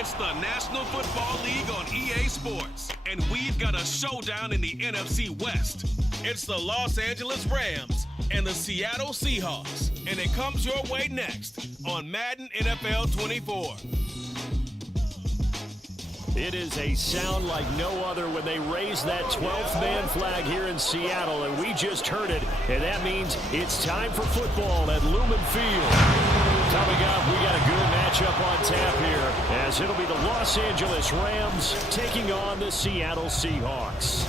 It's the National Football League on EA Sports, and we've got a showdown in the NFC West. It's the Los Angeles Rams and the Seattle Seahawks, and it comes your way next on Madden NFL 24. It is a sound like no other when they raise that 12th man flag here in Seattle, and we just heard it, and that means it's time for football at Lumen Field. Coming up, we got a good matchup on tap here, as it'll be the Los Angeles Rams taking on the Seattle Seahawks.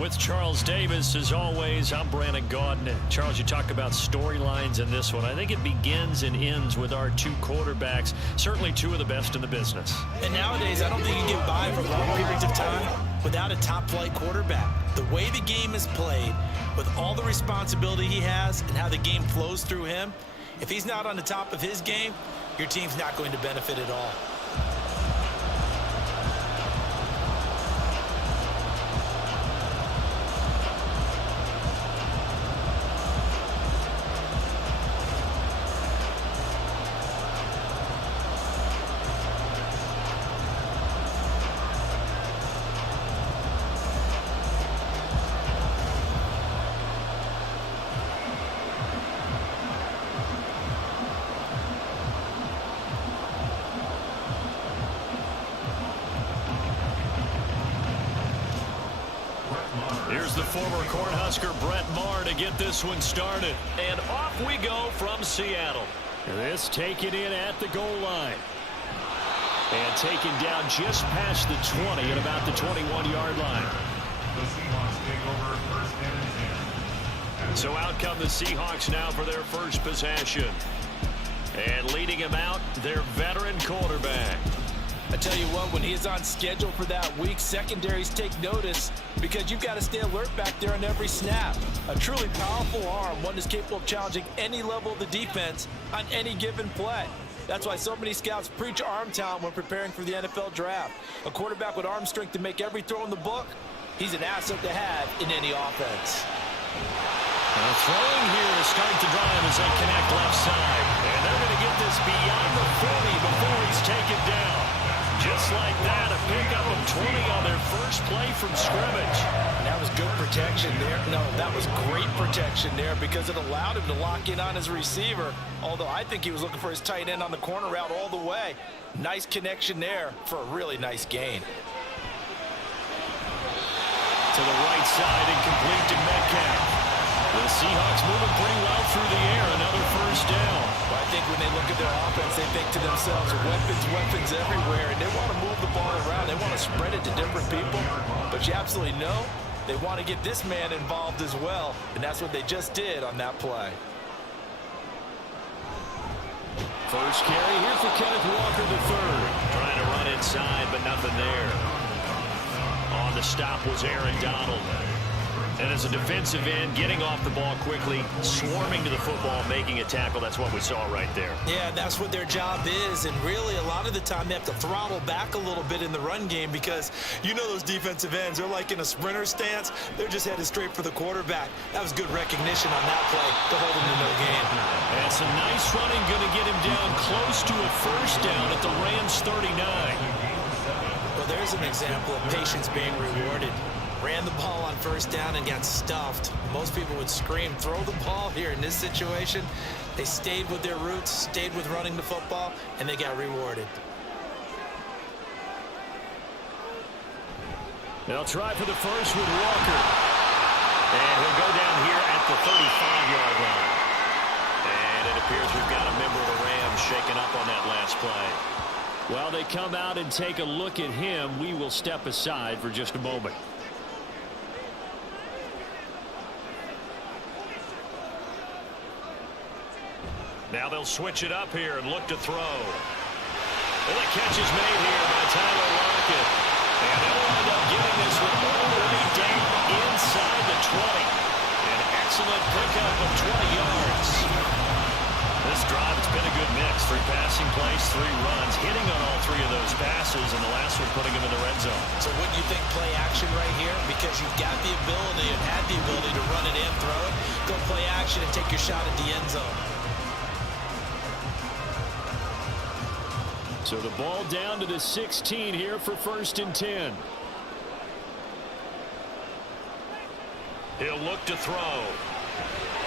With Charles Davis, as always, I'm Brandon Gaudin. Charles, you talk about storylines in this one. I think it begins and ends with our two quarterbacks, certainly two of the best in the business. And nowadays, I don't think you get by for long periods of time without a top-flight quarterback. The way the game is played, with all the responsibility he has and how the game flows through him, if he's not on the top of his game, your team's not going to benefit at all. Here's the former Cornhusker Brett Maher to get this one started. And off we go from Seattle. This taken in at the goal line. And taken down just past the 20 at about the 21-yard line. So out come the Seahawks now for their first possession. And leading him out, their veteran quarterback. I tell you what, when he's on schedule for that week, secondaries take notice because you've got to stay alert back there on every snap. A truly powerful arm, one that's capable of challenging any level of the defense on any given play. That's why so many scouts preach arm talent when preparing for the NFL draft. A quarterback with arm strength to make every throw in the book, he's an asset to have in any offense. Now throwing here to start the drive as they connect left side. And they're going to get this beyond the 40 before he's taken down. Just like that, a pickup of 20 on their first play from scrimmage. That was good protection there. No, that was great protection there because it allowed him to lock in on his receiver. Although I think he was looking for his tight end on the corner route all the way. Nice connection there for a really nice gain. To the right side and complete to Metcalf. The Seahawks moving pretty well through the air. Another first down. Well, I think when they look at their offense, they think to themselves, weapons everywhere, and they want to move the ball around. They want to spread it to different people. But you absolutely know they want to get this man involved as well, and that's what they just did on that play. First carry here for Kenneth Walker III. Trying to run inside, but nothing there. On the stop was Aaron Donald. And as a defensive end, getting off the ball quickly, swarming to the football, making a tackle. That's what we saw right there. Yeah, that's what their job is. And really, a lot of the time, they have to throttle back a little bit in the run game because you know those defensive ends, they're like in a sprinter stance. They're just headed straight for the quarterback. That was good recognition on that play to hold him to no gain. And some nice running, going to get him down close to a first down at the Rams 39. Well, there's an example of patience being rewarded. Ran the ball on first down and got stuffed. Most people would scream, throw the ball here. In this situation, they stayed with their roots, stayed with running the football, and they got rewarded. They'll try for the first with Walker. And he'll go down here at the 35-yard line. And it appears we've got a member of the Rams shaken up on that last play. While they come out and take a look at him, we will step aside for just a moment. Now they'll switch it up here and look to throw. Well, the catch is made here by Tyler Lockett. And they'll wind up getting this one all the way down inside the 20. An excellent pickup of 20 yards. This drive, it's been a good mix. 3 passing plays, 3 runs, hitting on all 3 of those passes, and the last one putting him in the red zone. So wouldn't you think play action right here? Because you've got the ability and had the ability to run it and throw it. Go play action and take your shot at the end zone. So the ball down to the 16 here for 1st and 10. He'll look to throw.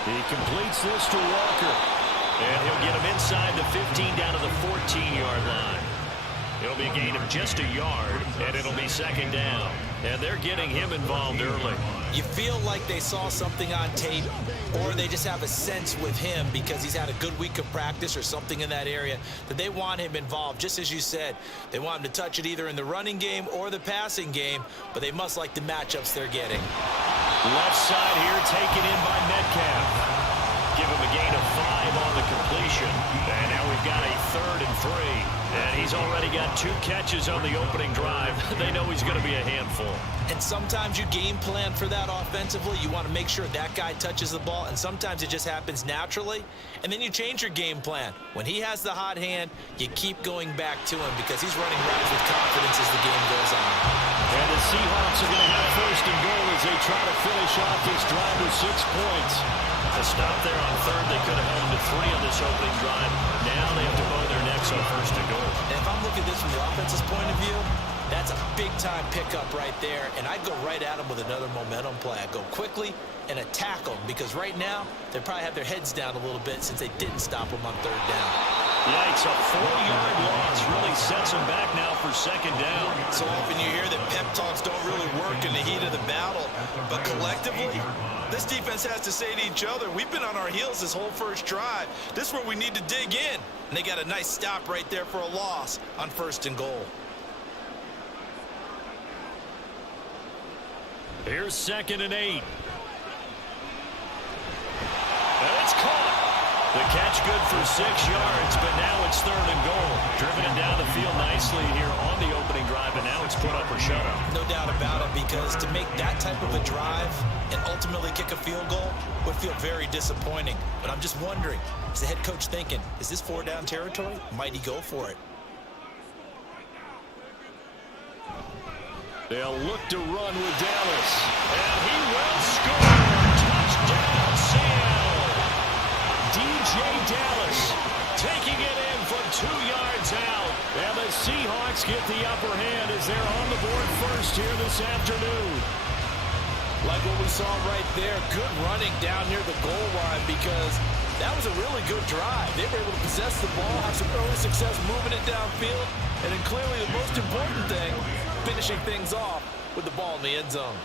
He completes this to Walker. And he'll get him inside the 15 down to the 14-yard line. It'll be a gain of just a yard, and it'll be 2nd down. And they're getting him involved early. You feel like they saw something on tape, or they just have a sense with him because he's had a good week of practice or something in that area that they want him involved. Just as you said, they want him to touch it either in the running game or the passing game, but they must like the matchups they're getting. Left side here taken in by Metcalf. Give him a gain of 5 on the completion. And now we've got a 3rd and 3. And he's already got 2 catches on the opening drive. They know he's going to be a handful. And sometimes you game plan for that offensively. You want to make sure that guy touches the ball, and sometimes it just happens naturally. And then you change your game plan. When he has the hot hand, you keep going back to him because he's running routes with confidence as the game goes on. And the Seahawks are going to have 1st and goal as they try to finish off this drive with 6 points. A stop there on 3rd. They could have held them to 3 on this opening drive. Now they have to bow their necks on 1st and goal. And if I'm looking at this from the offense's point of view, that's a big-time pickup right there, and I'd go right at them with another momentum play. I'd go quickly and attack them because right now they probably have their heads down a little bit since they didn't stop them on 3rd down. Yikes, a 4-yard loss really sets them back now for 2nd down. So often you hear that pep talks don't really work in the heat of the battle, but collectively, this defense has to say to each other, we've been on our heels this whole first drive. This is where we need to dig in. And they got a nice stop right there for a loss on 1st and goal. Here's 2nd and 8. And it's caught. The catch good for 6 yards, but now it's 3rd and goal. Driven it down the field nicely here on the opening drive, and now it's put up or shut up. No doubt about it, because to make that type of a drive and ultimately kick a field goal would feel very disappointing. But I'm just wondering, is the head coach thinking, is this 4-down territory? Might he go for it? They'll look to run with Dallas. And he will score. Touchdown, Seattle. DJ Dallas taking it in from 2 yards out. And the Seahawks get the upper hand as they're on the board first here this afternoon. Like what we saw right there, good running down near the goal line because that was a really good drive. They were able to possess the ball, have some early success moving it downfield, and then clearly the most important thing, finishing things off with the ball in the end zone.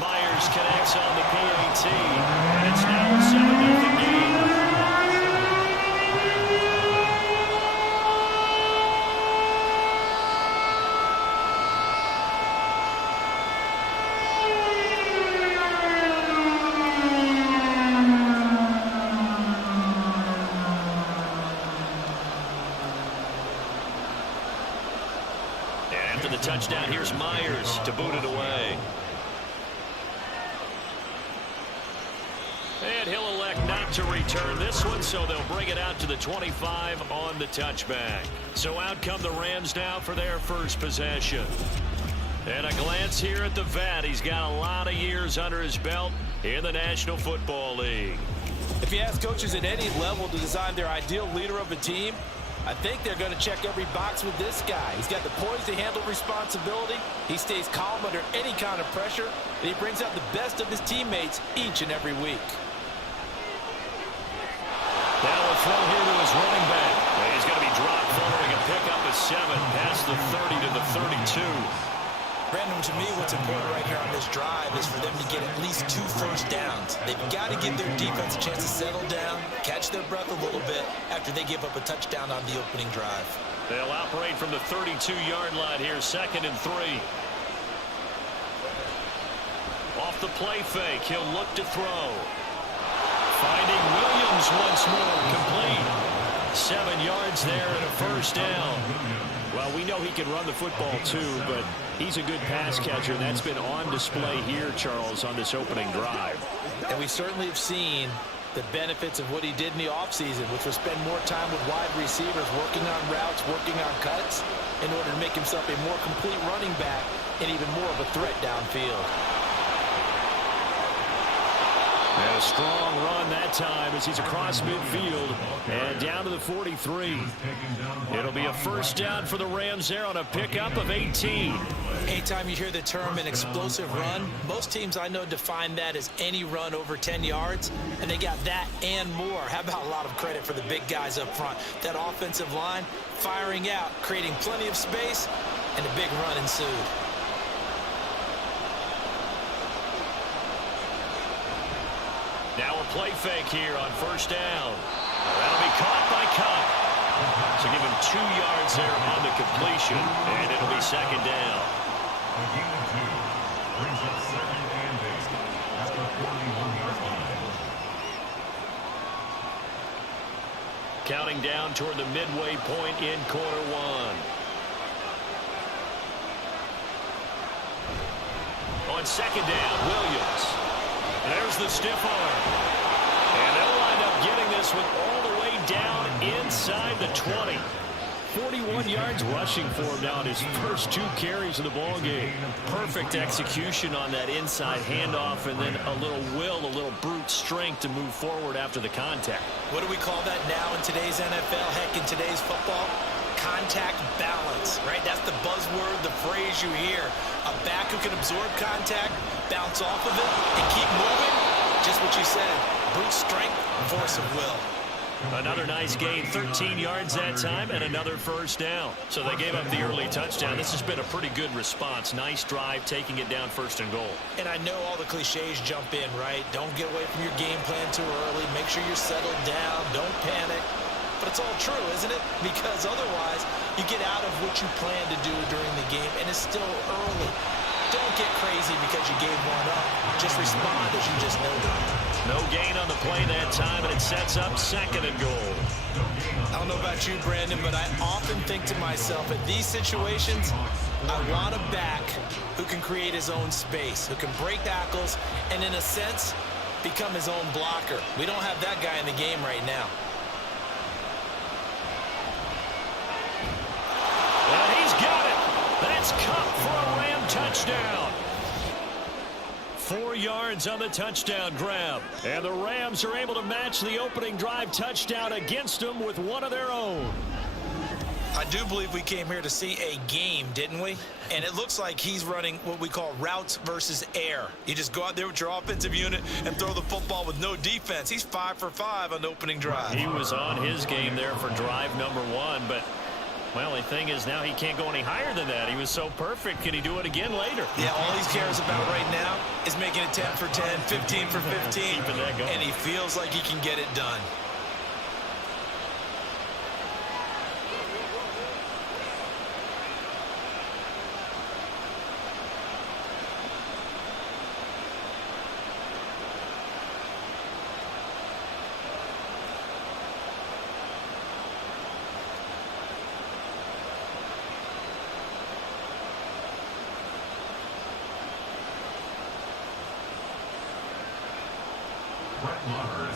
Myers connects on the PAT, and it's now a 7-0 game. After the touchdown, here's Myers to boot it away. And he'll elect not to return this one, so they'll bring it out to the 25 on the touchback. So out come the Rams now for their first possession. And a glance here at the vet. He's got a lot of years under his belt in the National Football League. If you ask coaches at any level to design their ideal leader of a team, I think they're going to check every box with this guy. He's got the poise to handle responsibility. He stays calm under any kind of pressure, and he brings out the best of his teammates each and every week. Now a throw here to his running back. He's going to be dropped following a pickup of 7 past the 30 to the 32. Brandon, to me, what's important right here on this drive is for them to get at least 2 first downs. They've got to give their defense a chance to settle down, catch their breath a little bit after they give up a touchdown on the opening drive. They'll operate from the 32-yard line here, 2nd and 3. Off the play fake, he'll look to throw. Finding Williams once more, complete. 7 yards there and a first down. Well, we know he can run the football too, but he's a good pass catcher. That's been on display here, Charles, on this opening drive. And we certainly have seen the benefits of what he did in the offseason, which was spend more time with wide receivers, working on routes, working on cuts, in order to make himself a more complete running back and even more of a threat downfield. And a strong run that time as he's across midfield and down to the 43. It'll be a first down for the Rams there on a pickup of 18. Anytime you hear the term an explosive run, most teams I know define that as any run over 10 yards, and they got that and more. How about a lot of credit for the big guys up front? That offensive line firing out, creating plenty of space, and a big run ensued. Now a play fake here on first down. That'll be caught by Cup. So give him 2 yards there on the completion, and it'll be second down. Brings up second and 8 at the 41-yard line. Counting down toward the midway point in quarter one. On second down, Williams. There's the stiff arm. And they'll wind up getting this one all the way down inside the 20. 41 yards rushing for him now in his first 2 carries of the ball game. Perfect execution on that inside handoff, and then a little brute strength to move forward after the contact. What do we call that now in today's NFL? Heck, in today's football? Contact balance, right? That's the buzzword, the phrase you hear. A back who can absorb contact, bounce off of it, and keep moving. Just what you said, brute strength, force of will. Another nice gain, 13 yards that time, and another first down. So they gave up the early touchdown. This has been a pretty good response. Nice drive, taking it down first and goal. And I know all the cliches jump in, right? Don't get away from your game plan too early. Make sure you're settled down. Don't panic. But it's all true, isn't it? Because otherwise, you get out of what you plan to do during the game, and it's still early. Don't get crazy because you gave one up. Just respond as you just noted. No gain on the play that time, and it sets up second and goal. I don't know about you, Brandon, but I often think to myself, in these situations, I want a back who can create his own space, who can break tackles, and in a sense, become his own blocker. We don't have that guy in the game right now. And he's got it. That's Cup for a Ram touchdown. 4 yards on the touchdown grab. And the Rams are able to match the opening drive touchdown against them with one of their own. I do believe we came here to see a game, didn't we? And it looks like he's running what we call routes versus air. You just go out there with your offensive unit and throw the football with no defense. He's 5 for 5 on the opening drive. He was on his game there for drive number 1, but well, the thing is now he can't go any higher than that. He was so perfect. Can he do it again later? Yeah, all he cares about right now is making it 10 for 10, 15 for 15. Keeping that going. And he feels like he can get it done.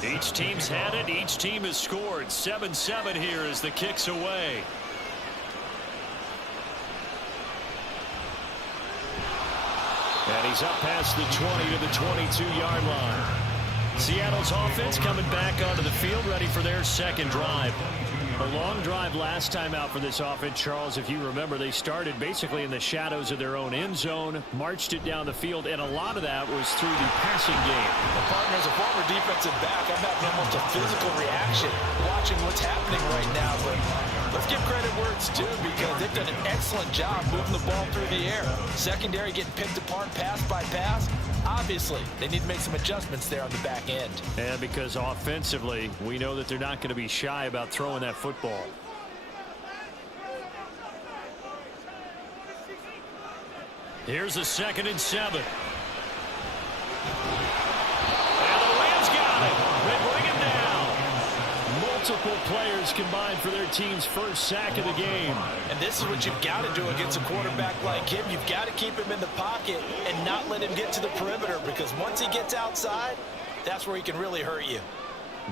Each team's had it. Each team has scored. 7-7 here as the kick's away. And he's up past the 20 to the 22-yard line. Seattle's offense coming back onto the field, ready for their second drive. A long drive last time out for this offense, Charles. If you remember, they started basically in the shadows of their own end zone, marched it down the field, and a lot of that was through the passing game. Well, partner, as a former defensive back, I'm having almost a physical reaction watching what's happening right now. But let's give credit where it's due, because they've done an excellent job moving the ball through the air. Secondary getting picked apart pass by pass. Obviously, they need to make some adjustments there on the back end. And because offensively, we know that they're not going to be shy about throwing that football. Here's a 2nd and 7. And the Rams got it. They bring him down. Multiple players combined for their team's first sack of the game. And this is what you've got to do against a quarterback like him. You've got to keep him in the pocket and not let him get to the perimeter, because once he gets outside, that's where he can really hurt you.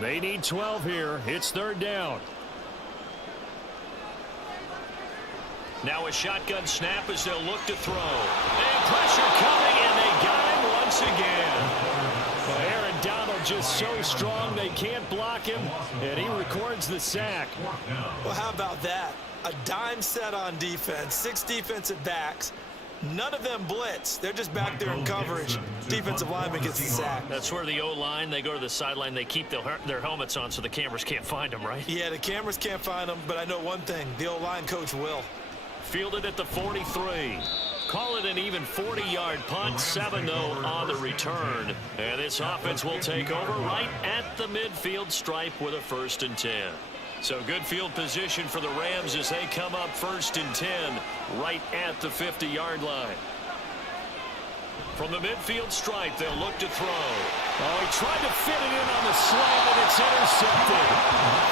They need 12 here. It's 3rd down. Now a shotgun snap as they'll look to throw. And pressure coming, and they got him once again. Aaron Donald just so strong they can't block him, and he records the sack. Well, how about that? A dime set on defense, 6 defensive backs. None of them blitz. They're just back there in coverage. Defensive lineman gets the sack. That's where the O-line, they go to the sideline, they keep their helmets on so the cameras can't find them, right? Yeah, the cameras can't find them, but I know one thing. The O-line coach will. Fielded at the 43. Call it an even 40-yard punt, 7-0 on the return. And this offense will take over right at the midfield stripe with a 1st and 10. So good field position for the Rams as they come up 1st and 10 right at the 50-yard line. From the midfield stripe, they'll look to throw. Oh, he tried to fit it in on the slant, and it's intercepted.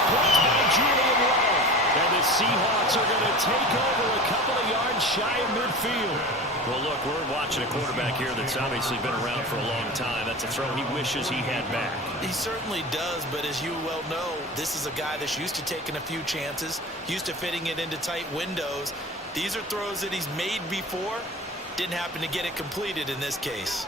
Blocked by Julian Love. And the Seahawks are going to take over a couple of yards shy of midfield. Well, look, we're watching a quarterback here that's obviously been around for a long time. That's a throw he wishes he had back. He certainly does, but as you well know, this is a guy that's used to taking a few chances, used to fitting it into tight windows. These are throws that he's made before. Didn't happen to get it completed in this case.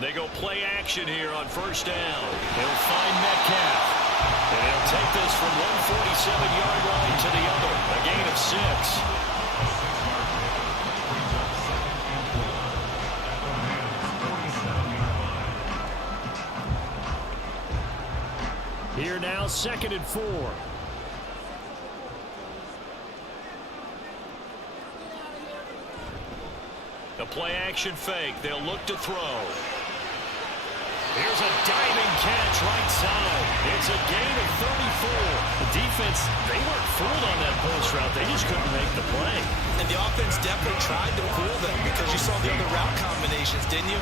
They go play action here on 1st down. He'll find Metcalf. And he'll take this from 147-yard line to the other. A gain of 6. Here now, 2nd and 4. A play-action fake. They'll look to throw. Here's a diving catch right side. It's a gain of 34. The defense, they weren't fooled on that post route. They just couldn't make the play. And the offense definitely tried to fool them because you saw the other route combinations, didn't you?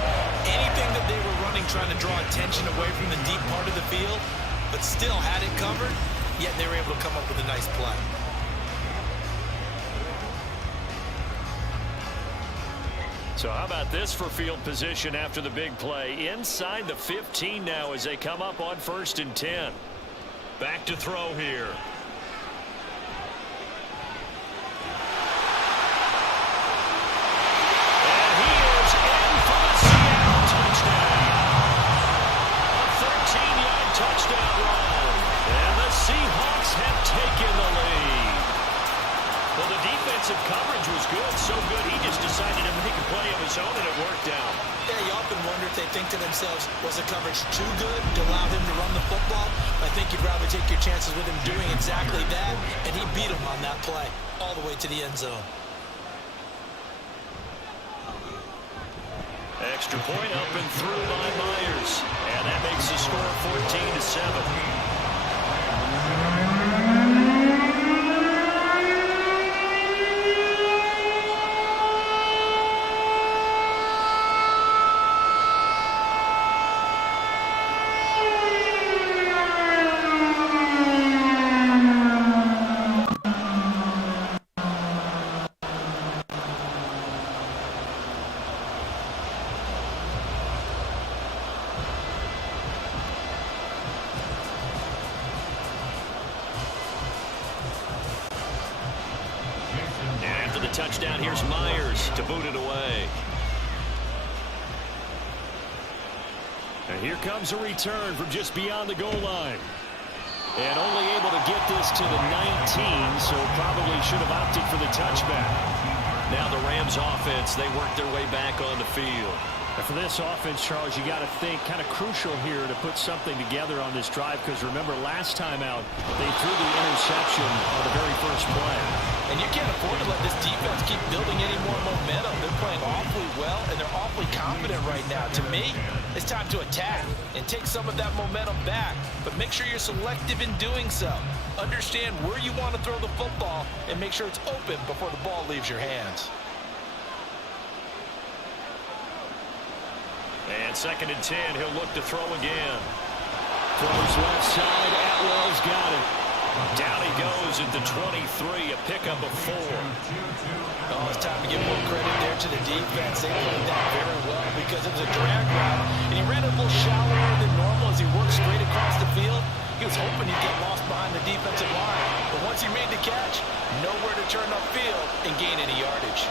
Anything that they were running trying to draw attention away from the deep part of the field, but still had it covered, yet they were able to come up with a nice play. So how about this for field position after the big play? Inside the 15 now as they come up on 1st and 10. Back to throw here. And he is in for the Seattle touchdown. A 13-yard touchdown run. And the Seahawks have taken the lead. Well, the defensive coverage was good, so good he just decided to make a play of his own, and it worked out. Yeah, you often wonder if they think to themselves, was the coverage too good to allow him to run the football? I think you'd rather take your chances with him doing exactly that, and he beat him on that play all the way to the end zone. Extra point up and through by Myers, and that makes the score 14-7. Touchdown, here's Myers to boot it away. And here comes a return from just beyond the goal line. And only able to get this to the 19, so probably should have opted for the touchback. Now the Rams offense, they work their way back on the field. And for this offense, Charles, you got to think kind of crucial here to put something together on this drive, because remember last time out they threw the interception on the very first play. And you can't afford to let this defense keep building any more momentum. They're playing awfully well, and they're awfully confident right now. To me, it's time to attack and take some of that momentum back, but make sure you're selective in doing so. Understand where you want to throw the football and make sure it's open before the ball leaves your hands. And 2nd and 10, he'll look to throw again. Throws left side, Atwell's got it. Down he goes at the 23, a pickup of 4. Oh, it's time to give more credit there to the defense. They played that very well because it was a drag route, and he ran a little shallower than normal as he worked straight across the field. He was hoping he'd get lost behind the defensive line, but once he made the catch, nowhere to turn upfield and gain any yardage.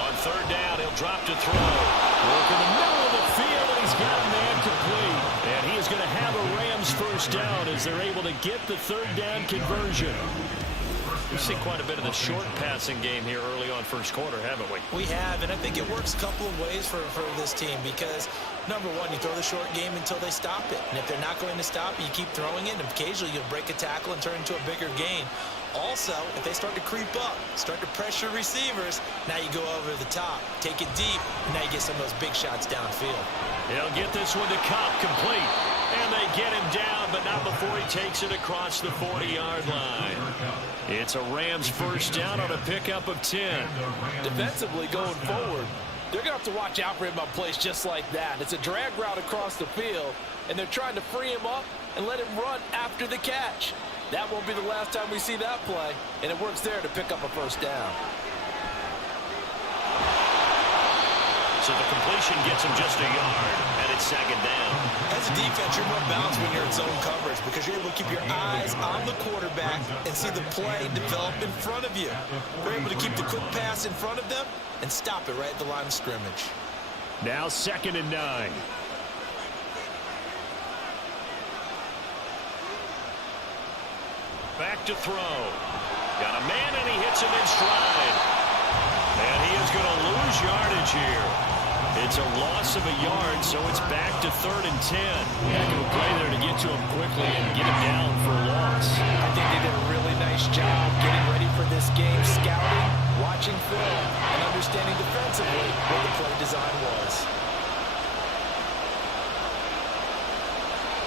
On third down, he'll drop to throw. Work in the middle of the field, and he's got a man complete. And he is going to have a Rams first down as they're able to get the third down conversion. We've seen quite a bit of the short passing game here early on first quarter, haven't we? We have, and I think it works a couple of ways for this team because, number one, you throw the short game until they stop it. And if they're not going to stop it, you keep throwing it, and occasionally you'll break a tackle and turn into a bigger gain. Also, if they start to creep up, start to pressure receivers, now you go over the top, take it deep, and now you get some of those big shots downfield. He'll get this one to Cup, complete. And they get him down, but not before he takes it across the 40-yard line. It's a Rams first down on a pickup of 10. Defensively going forward, they're going to have to watch out for him on plays just like that. It's a drag route across the field, and they're trying to free him up and let him run after the catch. That won't be the last time we see that play, and it works there to pick up a first down. So the completion gets him just a yard, and it's second down. As a defense, you're more balanced when you're in zone coverage because you're able to keep your eyes on the quarterback and see the play develop in front of you. You're able to keep the quick pass in front of them and stop it right at the line of scrimmage. Now 2nd and 9. Back to throw. Got a man, and he hits him in stride. And he is going to lose yardage here. It's a loss of a yard, so it's back to 3rd and 10. Heck of a play there to get to him quickly and get him down for a loss. I think they did a really nice job getting ready for this game, scouting, watching film, and understanding defensively what the play design was.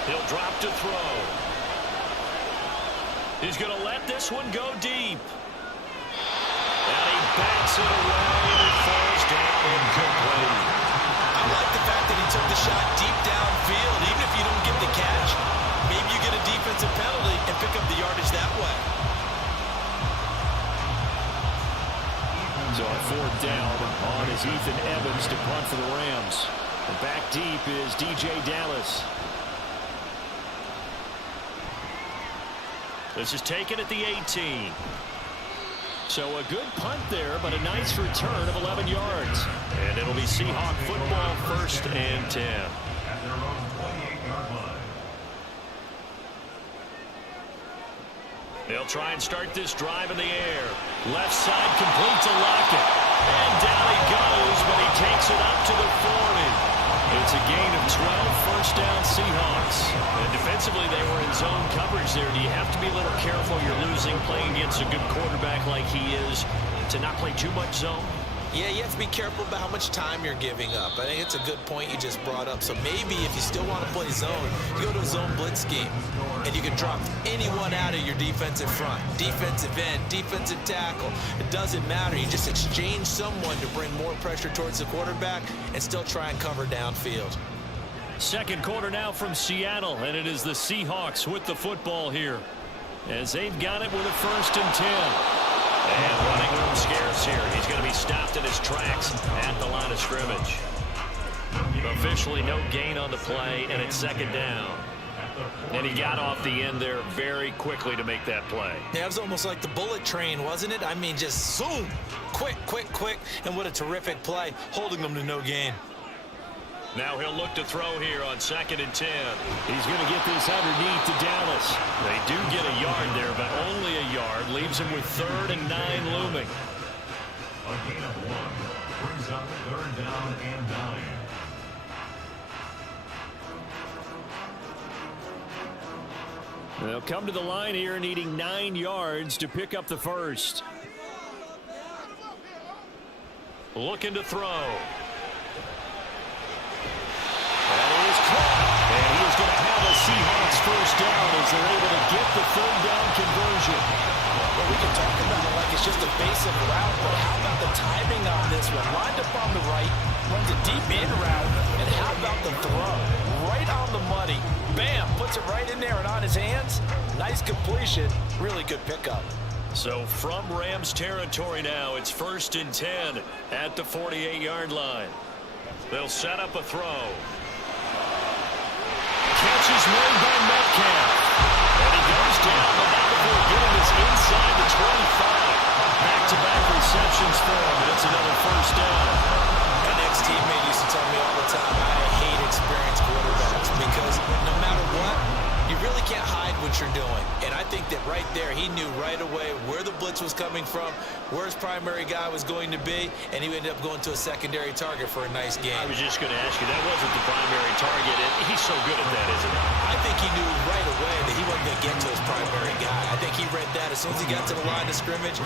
He'll drop to throw. He's going to let this one go deep. And he backs it away, and it falls down incomplete. I like the fact that he took the shot deep downfield. Even if you don't get the catch, maybe you get a defensive penalty and pick up the yardage that way. So on 4th down, on is Ethan Evans to punt for the Rams. And back deep is DJ Dallas. This is taken at the 18. So a good punt there, but a nice return of 11 yards. And it'll be Seahawk football, 1st and 10. They'll try and start this drive in the air. Left side complete to Lockett. And down he goes, but he takes it up to the 40. It's a gain of 12, first down Seahawks. And defensively, they were in zone coverage there. Do you have to be a little careful? You're losing, playing against a good quarterback like he is, to not play too much zone? Yeah, you have to be careful about how much time you're giving up. I think it's a good point you just brought up. So maybe if you still want to play zone, you go to a zone blitz scheme, and you can drop anyone out of your defensive front. Defensive end, defensive tackle. It doesn't matter. You just exchange someone to bring more pressure towards the quarterback and still try and cover downfield. Second quarter now from Seattle, and it is the Seahawks with the football here, as they've got it with a 1st and 10. And running room scarce here. He's going to be stopped in his tracks at the line of scrimmage. Officially no gain on the play, and it's 2nd down. And he got off the end there very quickly to make that play. Yeah, it was almost like the bullet train, wasn't it? I mean, just zoom, quick, quick, quick, and what a terrific play, holding them to no gain. Now he'll look to throw here on 2nd and 10. He's going to get this underneath to Dallas. They do get a yard there, but only a yard. Leaves him with 3rd and 9 looming. A gain of 1 brings up 3rd down and 9. They'll come to the line here needing 9 yards to pick up the first. Looking to throw. That is caught. And he is going to have a Seahawks first down as they're able to get the 3rd down conversion. Well, we can talk about it like it's just a basic route, but how about the timing on this one? Lined up on the right, runs a deep in route, and how about the throw? Right on the money. Bam, puts it right in there and on his hands. Nice completion, really good pickup. So from Rams territory now, it's 1st and 10 at the 48-yard line. They'll set up a throw. Catch is made by Metcalf. And he goes down, but not before getting this inside the 25. Back-to-back receptions for him, and it's another 1st first down. An ex-teammate used to tell me all the time, I hate experienced quarterbacks because no matter what, you really can't hide what you're doing. And I think that right there, he knew right away where the blitz was coming from, where his primary guy was going to be, and he ended up going to a secondary target for a nice game. I was just going to ask you, that wasn't the primary target, and he's so good at that, isn't he? I think he knew right away that he wasn't going to get to his primary guy. I think he read that as soon as he got to the line of scrimmage,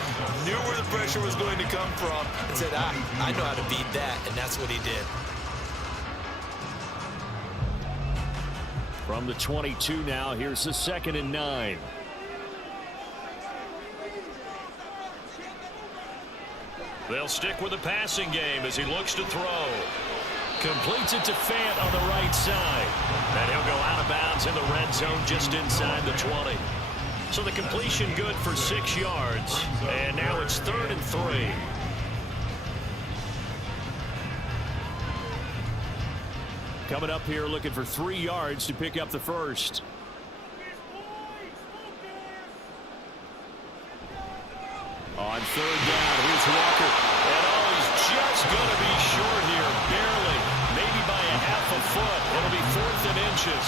knew where the pressure was going to come from, and said, I know how to beat that, and that's what he did. From the 22 now, here's the 2nd and 9. They'll stick with the passing game as he looks to throw. Completes it to Fant on the right side. And he'll go out of bounds in the red zone just inside the 20. So the completion good for 6 yards. And now it's 3rd and 3. Coming up here looking for 3 yards to pick up the first. On 3rd down, here's Walker. And he's just going to be short here, barely, maybe by a half a foot. It'll be 4th and inches.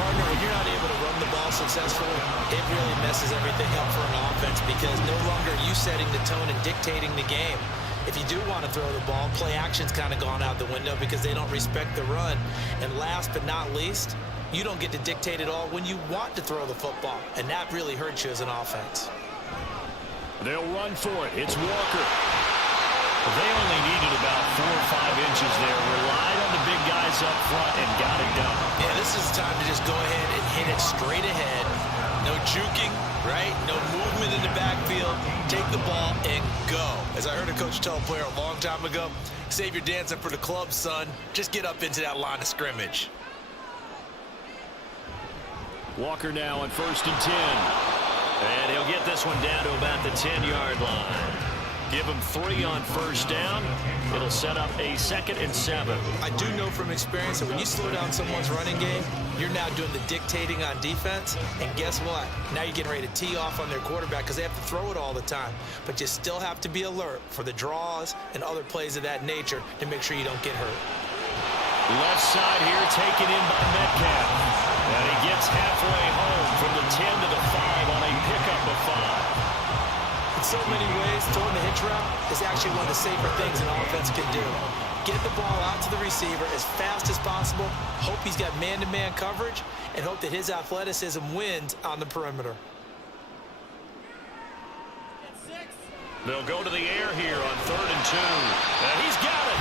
Partner, when you're not able to run the ball successfully, it really messes everything up for an offense because no longer are you setting the tone and dictating the game. If you do want to throw the ball, play action's kind of gone out the window because they don't respect the run. And last but not least, you don't get to dictate it all when you want to throw the football. And that really hurts you as an offense. They'll run for it. It's Walker. They only needed about 4 or 5 inches there. Relied on the big guys up front and got it done. Yeah, this is the time to just go ahead and hit it straight ahead. No juking, right? No movement in the backfield. Take the ball and go. As I heard a coach tell a player a long time ago, save your dancing for the club, son. Just get up into that line of scrimmage. Walker now on 1st and 10. And he'll get this one down to about the 10-yard line. Give him 3 on 1st down. It'll set up a 2nd and 7. I do know from experience that when you slow down someone's running game, you're now doing the dictating on defense. And guess what? Now you're getting ready to tee off on their quarterback because they have to throw it all the time. But you still have to be alert for the draws and other plays of that nature to make sure you don't get hurt. Left side here taken in by Metcalf. And he gets halfway home from the 10 to the 5 on a pickup of 5. In so many ways, throwing the hitch route is actually one of the safer things an offense can do. Get the ball out to the receiver as fast as possible, hope he's got man-to-man coverage, and hope that his athleticism wins on the perimeter. They'll go to the air here on 3rd and 2. And he's got it.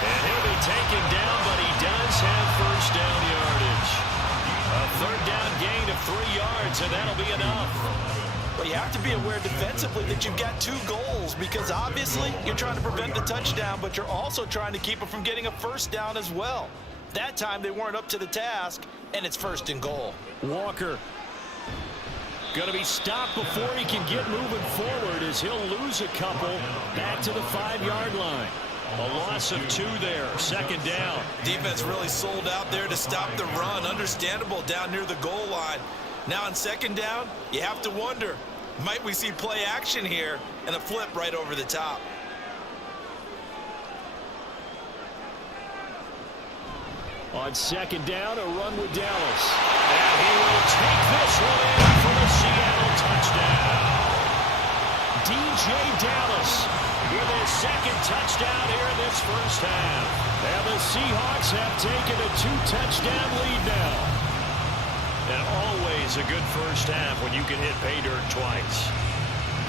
And he'll be taken down, but he does have 1st down yardage. A 3rd down gain of 3 yards, and that'll be enough. Well, you have to be aware defensively that you've got 2 goals because obviously you're trying to prevent the touchdown, but you're also trying to keep it from getting a 1st down as well. That time they weren't up to the task, and it's 1st and goal. Walker going to be stopped before he can get moving forward as he'll lose a couple back to the 5-yard line. A loss of 2 there, 2nd down. Defense really sold out there to stop the run. Understandable down near the goal line. Now on 2nd down, you have to wonder, might we see play action here and a flip right over the top? On 2nd down, a run with Dallas. And he will take this one in for the Seattle touchdown. DJ Dallas with his 2nd touchdown here in this 1st half. And the Seahawks have taken a 2-touchdown lead now. And always a good 1st half when you can hit pay dirt twice.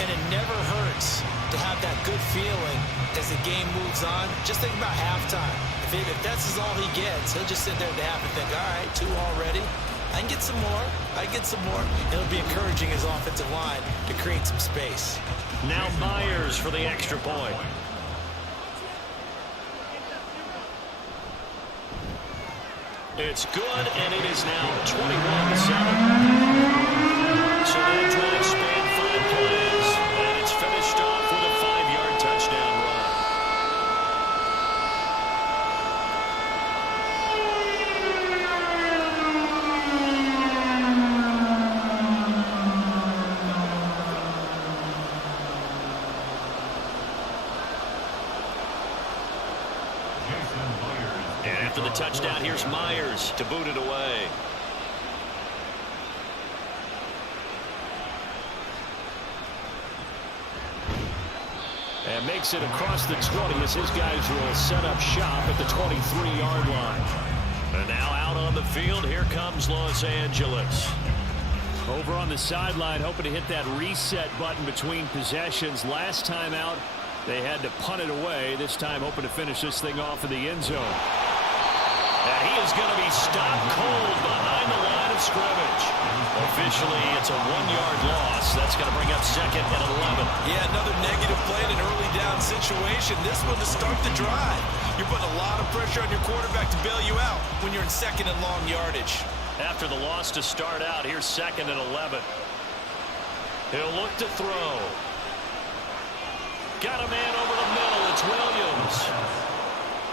And it never hurts to have that good feeling as the game moves on. Just think about halftime. If that's all he gets, he'll just sit there at the half and think, all right, 2 already. I can get some more. I can get some more. It'll be encouraging his offensive line to create some space. Now Myers for the extra point. It's good, and it is now 21-7. So that drive spanned 5 plays, and it's finished off with a 5-yard touchdown run. And after the touchdown, here's Myers to boot it away. And makes it across the 20 as his guys will set up shop at the 23-yard line. And now out on the field, here comes Los Angeles. Over on the sideline, hoping to hit that reset button between possessions. Last time out, they had to punt it away. This time hoping to finish this thing off in the end zone. And he is going to be stopped cold behind the line of scrimmage. Officially, it's a 1-yard loss. That's going to bring up second and 11. Yeah, another negative play in an early down situation. This one to start the drive. You're putting a lot of pressure on your quarterback to bail you out when you're in second and long yardage. After the loss to start out, here's second and 11. He'll look to throw. Got a man over the middle. It's Williams.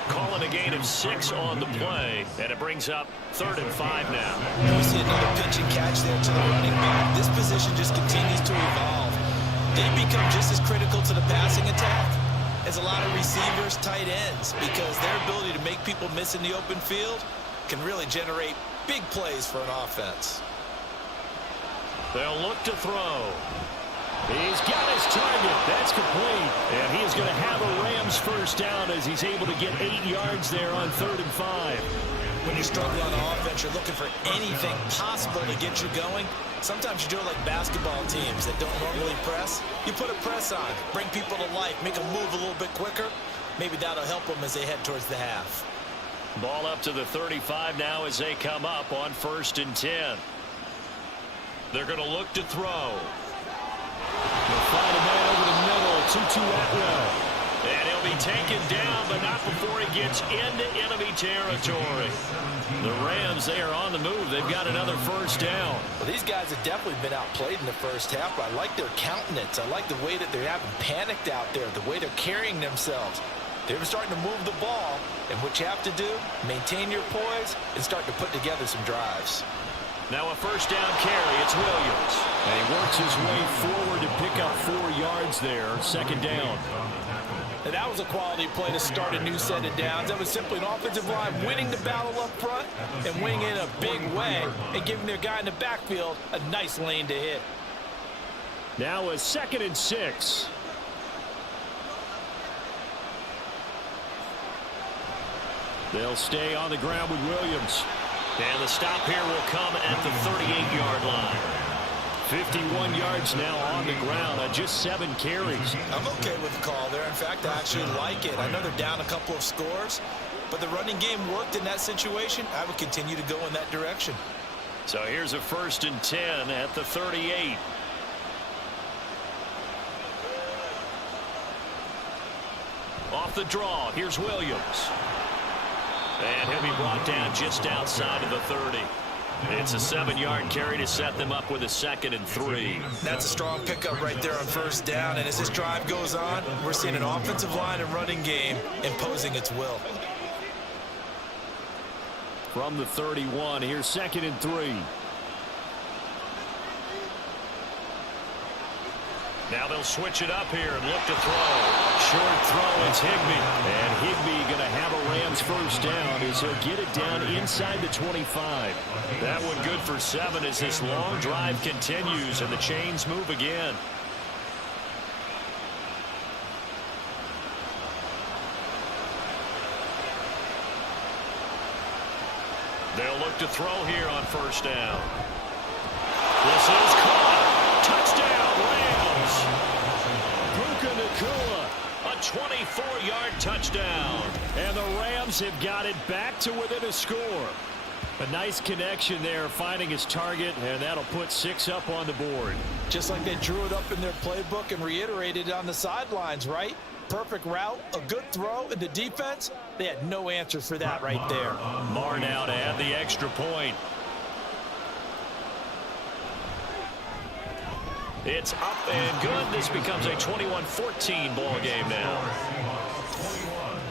Calling a gain of 6 on the play, and it brings up 3rd and 5 now. And we see another pitch and catch there to the running back. This position just continues to evolve. They become just as critical to the passing attack as a lot of receivers, tight ends, because their ability to make people miss in the open field can really generate big plays for an offense. They'll look to throw. He's got his target. That's complete. And he is going to have a Rams first down as he's able to get 8 yards there on 3rd and 5. When you're struggling on offense, you're looking for anything possible to get you going. Sometimes you do it like basketball teams that don't normally press. You put a press on, bring people to life, make them move a little bit quicker. Maybe that'll help them as they head towards the half. Ball up to the 35 now as they come up on 1st and 10. They're going to look to throw. They'll find a man over the middle. 2-2 Atwell. And he'll be taken down, but not before he gets into enemy territory. The Rams, they are on the move. They've got another first down. Well, these guys have definitely been outplayed in the first half, but I like their countenance. I like the way that they haven't panicked out there, the way they're carrying themselves. They're starting to move the ball, and what you have to do, maintain your poise and start to put together some drives. Now a first down carry. It's Williams. And he works his way forward to pick up 4 yards there. 2nd down. And that was a quality play to start a new set of downs. That was simply an offensive line winning the battle up front and winning in a big way and giving their guy in the backfield a nice lane to hit. Now a 2nd and 6. They'll stay on the ground with Williams. And the stop here will come at the 38-yard line. 51 yards now on the ground on just 7 carries. I'm okay with the call there. In fact, I actually like it. I know they're down a couple of scores, but the running game worked in that situation. I would continue to go in that direction. So here's a 1st and 10 at the 38. Off the draw, here's Williams. And he'll be brought down just outside of the 30. It's a 7-yard carry to set them up with a 2nd and 3. That's a strong pickup right there on first down. And as this drive goes on, we're seeing an offensive line and running game imposing its will. From the 31, here's 2nd and 3. Now they'll switch it up here and look to throw. Short throw, it's Higbee. And Higbee going to have a Rams first down as he'll get it down inside the 25. That one good for 7 as this long drive continues and the chains move again. They'll look to throw here on first down. This is caught. Touchdown, Rams. Puka Nacua, a 24-yard touchdown. And the Rams have got it back to within a score. A nice connection there, finding his target, and that'll put 6 up on the board. Just like they drew it up in their playbook and reiterated it on the sidelines, right? Perfect route, a good throw, and the defense, they had no answer for that right there. Marr now to add the extra point. It's up and good. This becomes a 21-14 ball game now.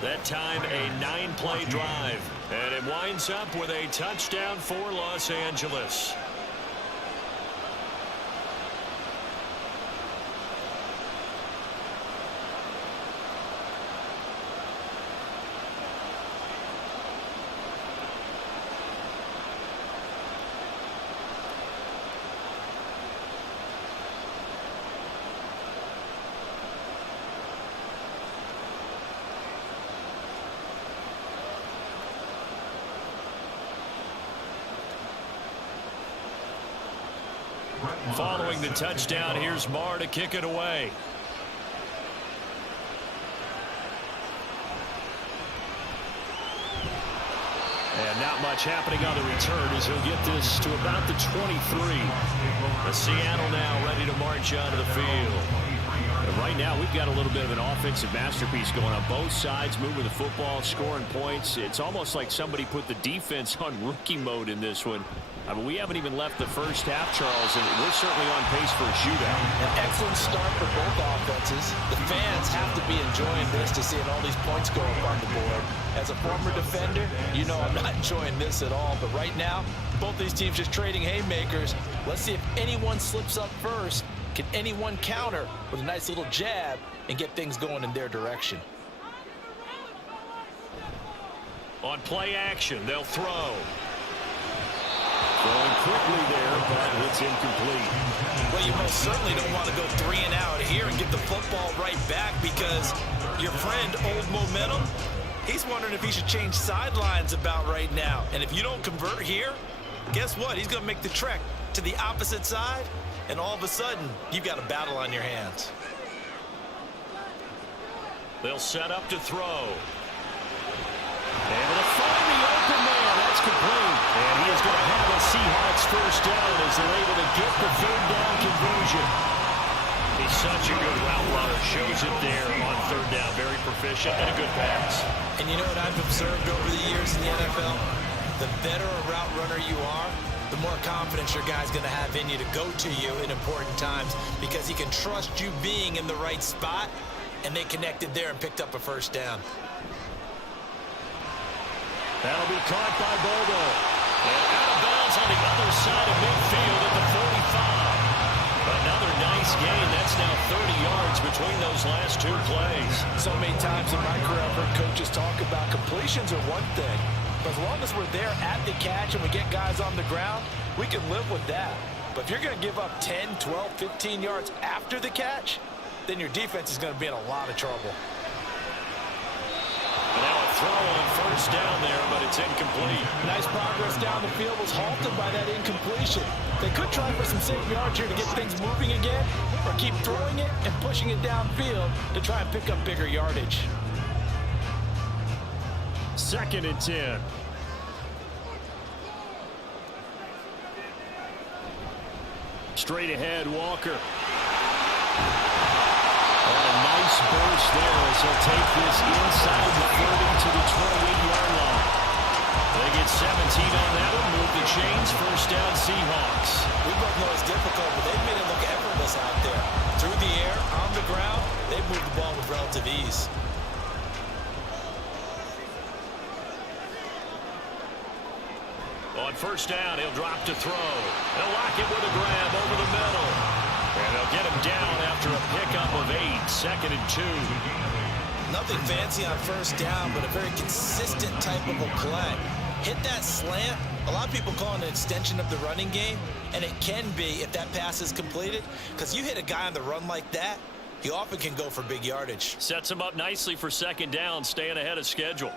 That time a 9-play drive. And it winds up with a touchdown for Los Angeles. Following the touchdown, here's Marr to kick it away. And not much happening on the return as he'll get this to about the 23. The Seattle now ready to march onto the field. And right now we've got a little bit of an offensive masterpiece going on both sides, moving the football, scoring points. It's almost like somebody put the defense on rookie mode in this one. I mean, we haven't even left the first half, Charles, and we're certainly on pace for a shootout. An excellent start for both offenses. The fans have to be enjoying this to seeing all these points go up on the board. As a former defender, you know I'm not enjoying this at all. But right now, both these teams just trading haymakers. Let's see if anyone slips up first. Can anyone counter with a nice little jab and get things going in their direction? On play action, they'll throw. Throwing quickly there, but it's incomplete. Well, you most certainly don't want to go 3 and out here and get the football right back, because your friend, Old Momentum, he's wondering if he should change sidelines about right now. And if you don't convert here, guess what? He's going to make the trek to the opposite side, and all of a sudden, you've got a battle on your hands. They'll set up to throw. Able to find the open man. That's complete. And he is going to have a Seahawks first down as they're able to get the third down conversion. He's such a good route runner. Shows it there on third down. Very proficient and a good pass. And you know what I've observed over the years in the NFL? The better a route runner you are, the more confidence your guy's going to have in you to go to you in important times, because he can trust you being in the right spot, and they connected there and picked up a first down. That'll be caught by Bobo. And out of bounds on the other side of midfield at the 45. Another nice gain. That's now 30 yards between those last 2 plays. So many times in my career I've heard coaches talk about completions are one thing, but as long as we're there at the catch and we get guys on the ground, we can live with that. But if you're going to give up 10, 12, 15 yards after the catch, then your defense is going to be in a lot of trouble. Now a throw on first down there, but it's incomplete. Nice progress down the field was halted by that incompletion. They could try for some safe yards here to get things moving again, or keep throwing it and pushing it downfield to try and pick up bigger yardage. 2nd and 10. Straight ahead, Walker. Nice burst there as he'll take this inside the 30 to the 28-yard line. They get 17 on that one, move the chains, first down Seahawks. We both know it's difficult, but they've made it look effortless out there. Through the air, on the ground, they've moved the ball with relative ease. On first down, he'll drop to throw. They'll lock it with a grab over the middle. And they'll get him down after a pickup of 8, 2nd and 2. Nothing fancy on first down, but a very consistent type of a play. Hit that slant. A lot of people call it an extension of the running game, and it can be if that pass is completed, because you hit a guy on the run like that, he often can go for big yardage. Sets him up nicely for 2nd down, staying ahead of schedule.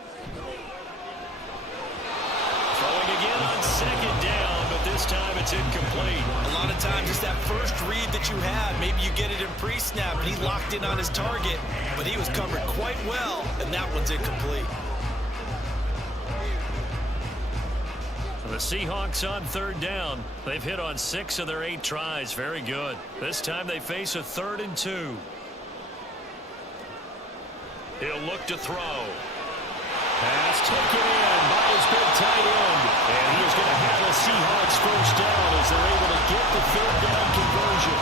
Throwing again on 2nd down, but this time it's incomplete. A lot of times it's that first read that you have. Maybe you get it in pre-snap, and he locked in on his target, but he was covered quite well, and that one's incomplete. The Seahawks on 3rd down. They've hit on 6 of their 8 tries. Very good. This time they face a 3rd and 2. He'll look to throw. Pass taken in by his big tight end. And he is going to have a Seahawks first down as they're able to get the 3rd down conversion.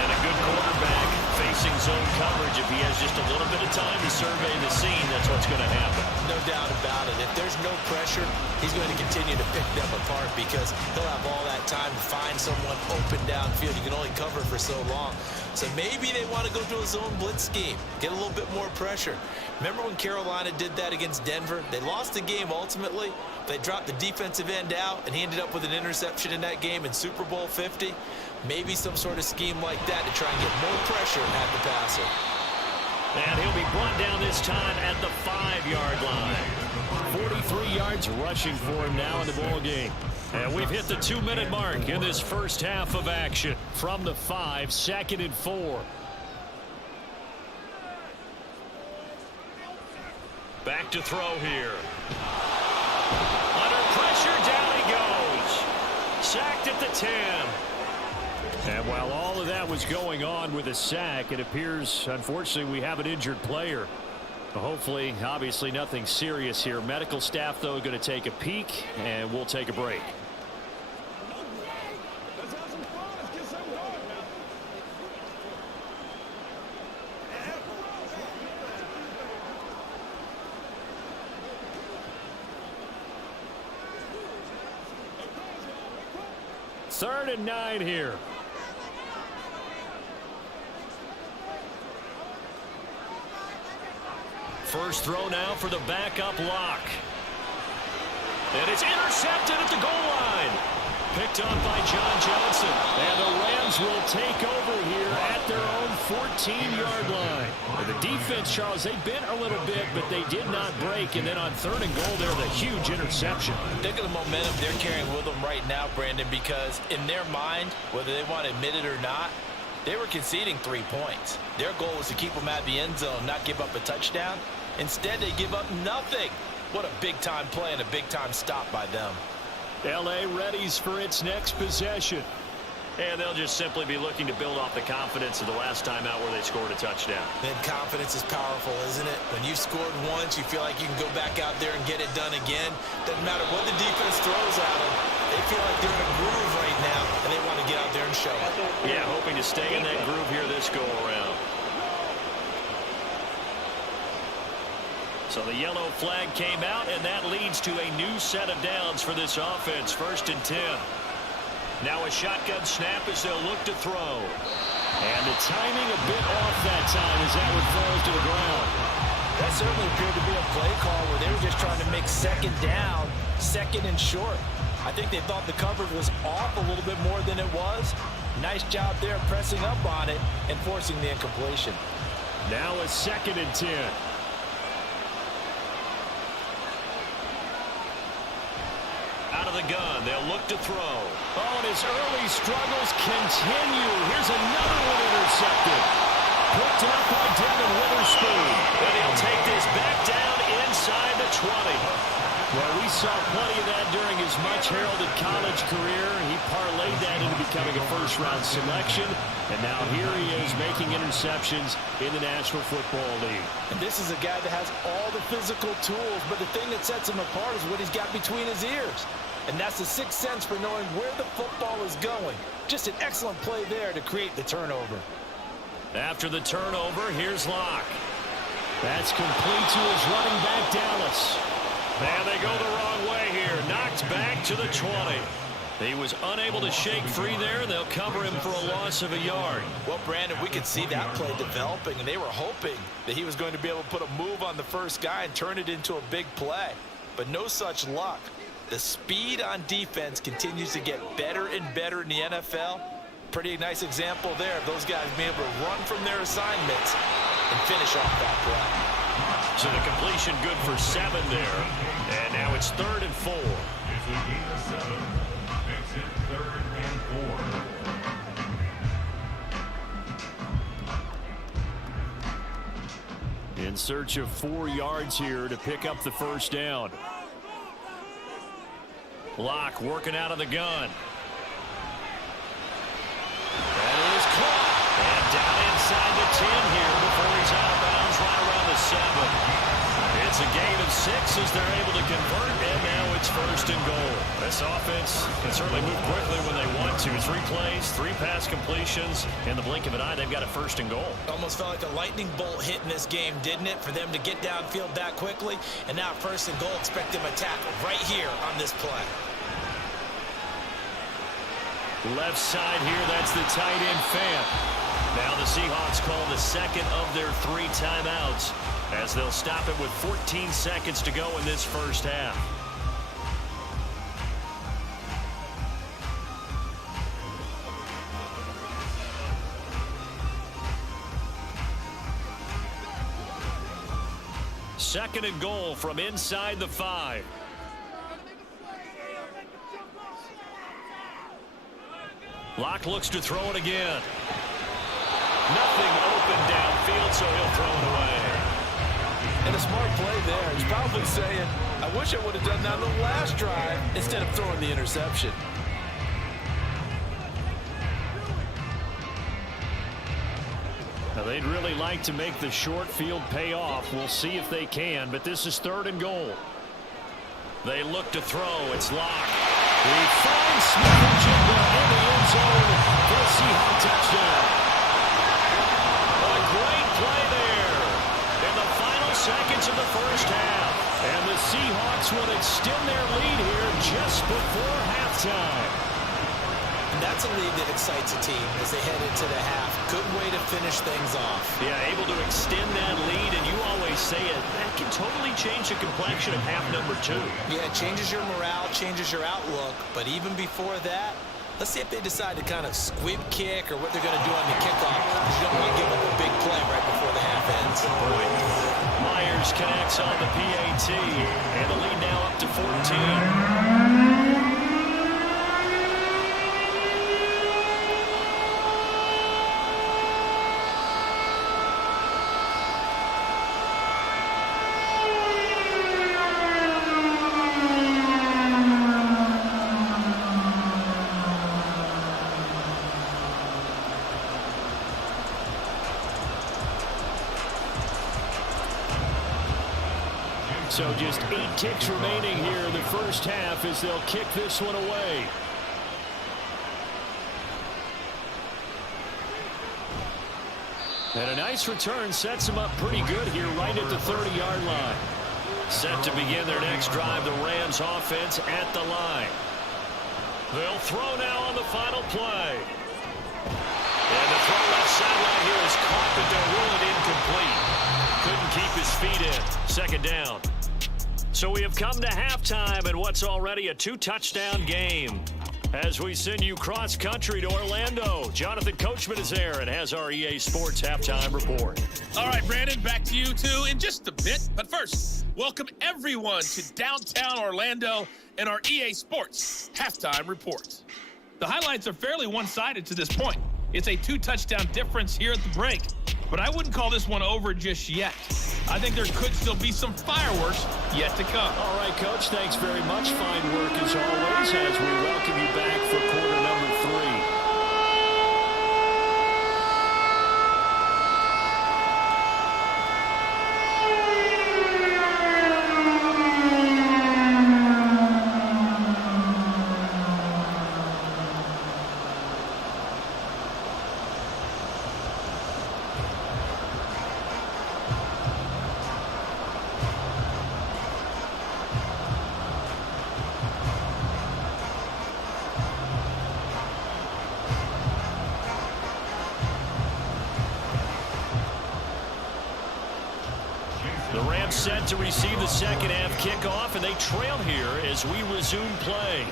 And a good quarterback facing zone coverage. If he has just a little bit of time to survey the scene, that's what's going to happen. No doubt about it. If there's no pressure, he's going to continue to pick them apart, because he'll have all that time to find someone open downfield. You can only cover for so long. So maybe they want to go to a zone blitz scheme, get a little bit more pressure. Remember when Carolina did that against Denver? They lost the game ultimately. They dropped the defensive end out, and he ended up with an interception in that game in Super Bowl 50. Maybe some sort of scheme like that to try and get more pressure at the passer. And he'll be brought down this time at the 5-yard line. 43 yards rushing for him now in the ball game. And we've hit the 2-minute mark in this first half of action. From the 5, 2nd and 4. Back to throw here. Under pressure, down he goes. Sacked at the 10. And while all of that was going on with a sack, it appears, unfortunately, we have an injured player. Hopefully, obviously, nothing serious here. Medical staff, though, going to take a peek, and we'll take a break. Third and 9 here. First throw now for the backup lock. And it's intercepted at the goal line. Picked up by John Johnson. And the Rams will take over here at their own 14-yard line. The defense, Charles, they bent a little bit, but they did not break. And then on 3rd and goal, there's a huge interception. Think of the momentum they're carrying with them right now, Brandon, because in their mind, whether they want to admit it or not, they were conceding 3 points. Their goal was to keep them at the end zone, not give up a touchdown. Instead, they give up nothing. What a big-time play and a big-time stop by them. L.A. readies for its next possession. And they'll just simply be looking to build off the confidence of the last time out where they scored a touchdown. And confidence is powerful, isn't it? When you've scored once, you feel like you can go back out there and get it done again. Doesn't matter what the defense throws at them. They feel like they're in a groove right now, and they want to get out there and show it. Yeah, hoping to stay in that groove here this go-around. So the yellow flag came out, and that leads to a new set of downs for this offense. 1st and 10. Now a shotgun snap as they'll look to throw. And the timing a bit off that time as that one falls to the ground. That certainly appeared to be a play call where they were just trying to make 2nd down, 2nd and short. I think they thought the coverage was off a little bit more than it was. Nice job there pressing up on it and forcing the incompletion. Now a 2nd and 10. Out of the gun, they'll look to throw. Oh, and his early struggles continue. Here's another one intercepted. Picked up by Devin Witherspoon. And he'll take this back down inside the 20. Well, we saw plenty of that during his much-heralded college career. He parlayed that into becoming a first-round selection. And now here he is making interceptions in the National Football League. And this is a guy that has all the physical tools, but the thing that sets him apart is what he's got between his ears. And that's the sixth sense for knowing where the football is going. Just an excellent play there to create the turnover. After the turnover, here's Locke. That's complete to his running back, Dallas. And they go the wrong way here. Knocked back to the 20. He was unable to shake free there. They'll cover him for a loss of a yard. Well, Brandon, we could see that play developing, and they were hoping that he was going to be able to put a move on the first guy and turn it into a big play. But no such luck. The speed on defense continues to get better and better in the NFL. Pretty nice example there of those guys being able to run from their assignments and finish off that play. So the completion good for 7 there. And now it's 3rd and 4. It's a gain of 7. Makes it 3rd and 4. In search of 4 yards here to pick up the first down. Locke working out of the gun. That is caught. And down inside the 10 here before he's out of bounds right around the 7. It's a gain of 6 as they're able to convert, and now it's 1st and goal. This offense can certainly move quickly when they want to. 3 plays, 3 pass completions. In the blink of an eye, they've got a 1st and goal. Almost felt like a lightning bolt hit in this game, didn't it? For them to get downfield that quickly. And now 1st and goal, expect them to tackle right here on this play. Left side here, that's the tight end Fant. Now the Seahawks call the 2nd of their 3 timeouts as they'll stop it with 14 seconds to go in this first half. 2nd and goal from inside the 5. Wack looks to throw it again. Nothing open downfield, so he'll throw it away. And a smart play there. He's probably saying, I wish I would have done that on the last drive instead of throwing the interception. Now, they'd really like to make the short field pay off. We'll see if they can, but this is 3rd and goal. They look to throw. It's Lock. He finds Smith-Njigba in the end zone for a Seahawks touchdown. A great play there in the final seconds of the first half. And the Seahawks will extend their lead here just before halftime. And that's a lead that excites a team as they head into the half. Good way to finish things off. Yeah, able to extend that lead, and you always say it, that can totally change the complexion of half number 2. Yeah, it changes your morale, changes your outlook. But even before that, let's see if they decide to kind of squib kick or what they're going to do on the kickoff. You don't want to give up a big play right before the half ends. Myers connects on the PAT, and the lead now up to 14. So just 8 kicks remaining here in the first half as they'll kick this one away. And a nice return sets them up pretty good here right at the 30-yard line. Set to begin their next drive, the Rams offense at the line. They'll throw now on the final play. And the throw left sideline here is caught, but they'll rule it incomplete. Couldn't keep his feet in. 2nd down. So we have come to halftime in what's already a 2-touchdown game. As we send you cross-country to Orlando, Jonathan Coachman is there and has our EA Sports halftime report. All right, Brandon, back to you two in just a bit. But first, welcome everyone to downtown Orlando and our EA Sports halftime report. The highlights are fairly one-sided to this point. It's a 2-touchdown difference here at the break. But I wouldn't call this one over just yet. I think there could still be some fireworks yet to come. All right, Coach, thanks very much. Fine work as always as we welcome you back for quarter number 3. The Rams set to receive the second half kickoff, and they trail here as we resume play.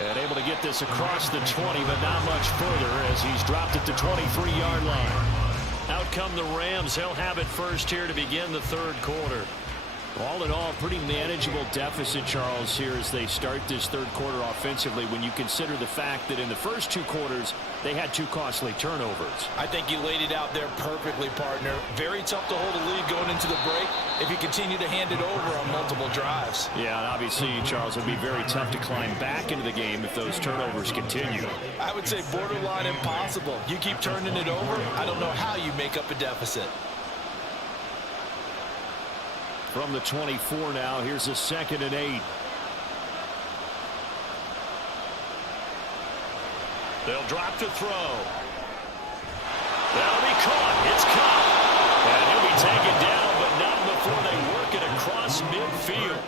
And able to get this across the 20, but not much further as he's dropped it to 23-yard line. Out come the Rams. They'll have it first here to begin the 3rd quarter. All in all, pretty manageable deficit, Charles, here as they start this 3rd quarter offensively when you consider the fact that in the first 2 quarters, they had 2 costly turnovers. I think you laid it out there perfectly, partner. Very tough to hold a lead going into the break if you continue to hand it over on multiple drives. Yeah, and obviously, Charles, it would be very tough to climb back into the game if those turnovers continue. I would say borderline impossible. You keep turning it over, I don't know how you make up a deficit. From the 24 now, here's a 2nd and 8. They'll drop to throw. That'll be caught. It's caught. And he'll be taken down, but not before they work it across midfield.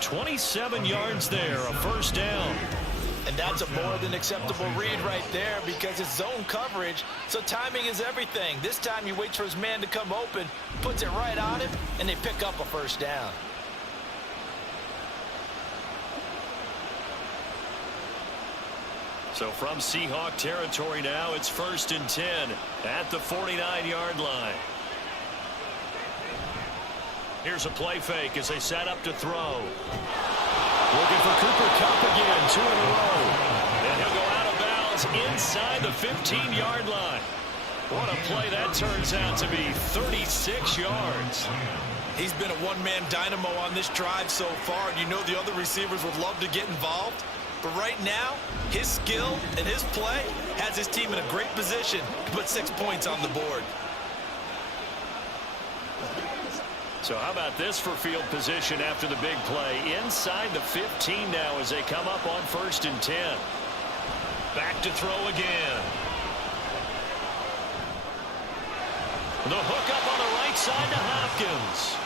27 yards there, a first down. And that's a more than acceptable read right there because it's zone coverage, so timing is everything. This time you wait for his man to come open, puts it right on him, and they pick up a first down. So from Seahawk territory now, it's 1st and 10 at the 49-yard line. Here's a play fake as they set up to throw. Looking for Cooper Kupp again, 2 in a row. And he'll go out of bounds inside the 15-yard line. What a play that turns out to be, 36 yards. He's been a one-man dynamo on this drive so far, and you know the other receivers would love to get involved. But right now, his skill and his play has his team in a great position to put 6 points on the board. So how about this for field position after the big play? Inside the 15 now as they come up on 1st and 10. Back to throw again. The hook up on the right side to Hopkins.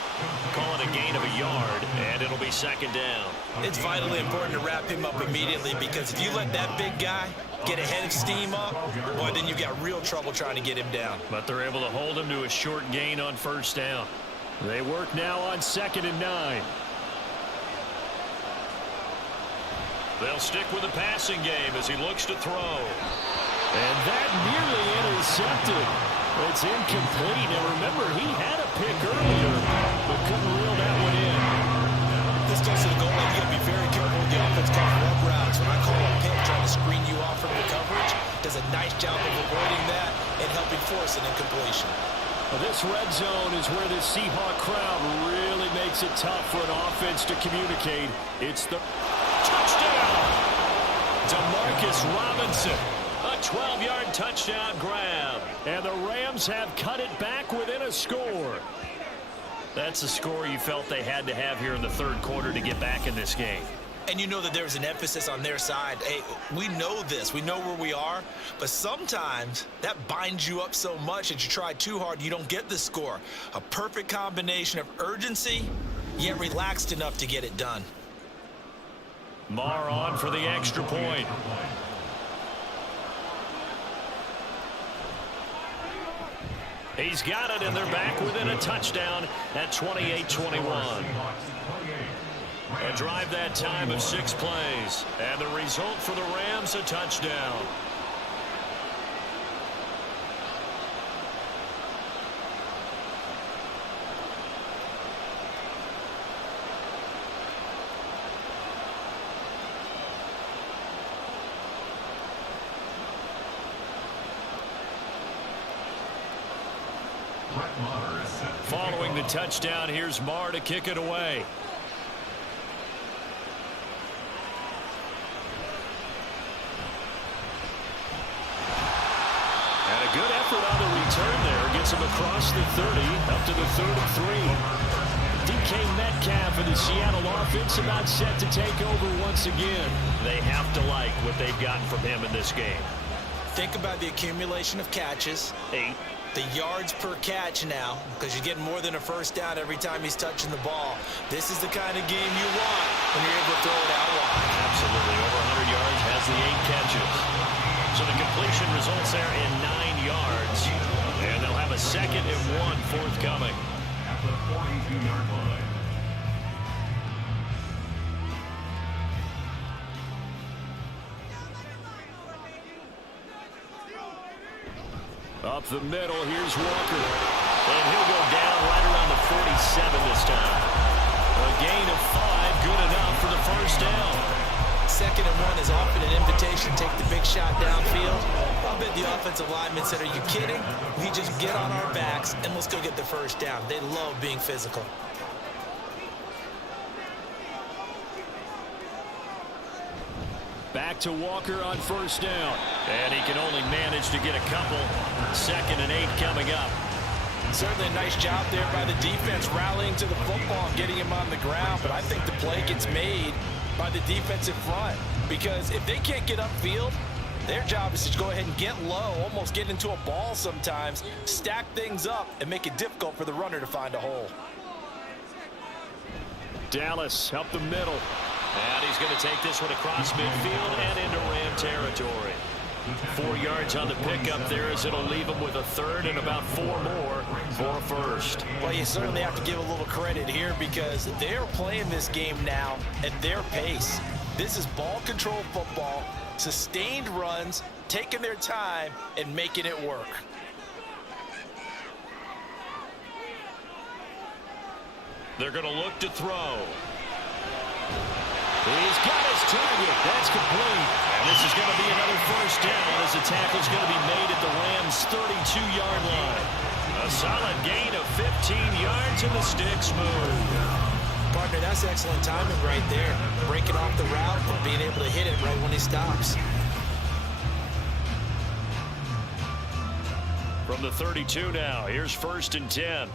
Call it a gain of a yard, and it'll be 2nd down. It's vitally important to wrap him up immediately, because if you let that big guy get a head of steam up, well, then you've got real trouble trying to get him down. But they're able to hold him to a short gain on 1st down. They work now on 2nd and 9. They'll stick with the passing game as he looks to throw. And that nearly intercepted. It's incomplete. And remember, he had a pick earlier, but couldn't reel that one in. This goes to the goal line. You got to be very careful with the offense called rub routes. When I call a pick trying to screen you off from your coverage, does a nice job of avoiding that and helping force an incompletion. Well, this red zone is where the Seahawk crowd really makes it tough for an offense to communicate. It's the touchdown! Demarcus Robinson. A 12-yard touchdown grab. And the Rams have cut it back within a score. That's a score you felt they had to have here in the 3rd quarter to get back in this game. And you know that there's an emphasis on their side. Hey, we know this. We know where we are. But sometimes that binds you up so much that you try too hard, you don't get the score. A perfect combination of urgency, yet relaxed enough to get it done. Marr on for the extra point. He's got it, and they're back within a touchdown at 28-21. A drive that time of 6 plays. And the result for the Rams, a touchdown. Following the touchdown, here's Marr to kick it away. And a good effort on the return there. Gets him across the 30, up to the 3rd and 3. DK Metcalf and the Seattle offense about set to take over once again. They have to like what they've gotten from him in this game. Think about the accumulation of catches. 8. The yards per catch now, because you're getting more than a 1st down every time he's touching the ball. This is the kind of game you want when you're able to throw it out wide. Absolutely. Over 100 yards, has the 8 catches. So the completion results there in 9 yards. And they'll have a 2nd and 1 forthcoming. At the 42-yard line. up the middle. Here's Walker. And he'll go down right around the 47 this time. A gain of 5, good enough for the 1st down. 2nd and 1 is often an invitation. Take the big shot downfield. I bet the offensive linemen said, are you kidding? We just get on our backs and let's go get the 1st down. They love being physical. Back to Walker on 1st down. And he can only manage to get a couple. 2nd and 8 coming up. Certainly a nice job there by the defense rallying to the football and getting him on the ground. But I think the play gets made by the defensive front, because if they can't get upfield, their job is to go ahead and get low, almost get into a ball sometimes, stack things up, and make it difficult for the runner to find a hole. Dallas up the middle. And he's going to take this one across midfield and into Ram territory. 4 yards on the pickup there, as it'll leave him with a 3rd and about 4 more for a 1st. Well, you certainly have to give a little credit here, because they're playing this game now at their pace. This is ball control football, sustained runs, taking their time, and making it work. They're going to look to throw. He's got his target. That's complete. And this is going to be another first down as the tackle's going to be made at the Rams' 32-yard line. A solid gain of 15 yards and the sticks move. Partner, that's excellent timing right there. Breaking off the route and being able to hit it right when he stops. From the 32 now, here's 1st and 10.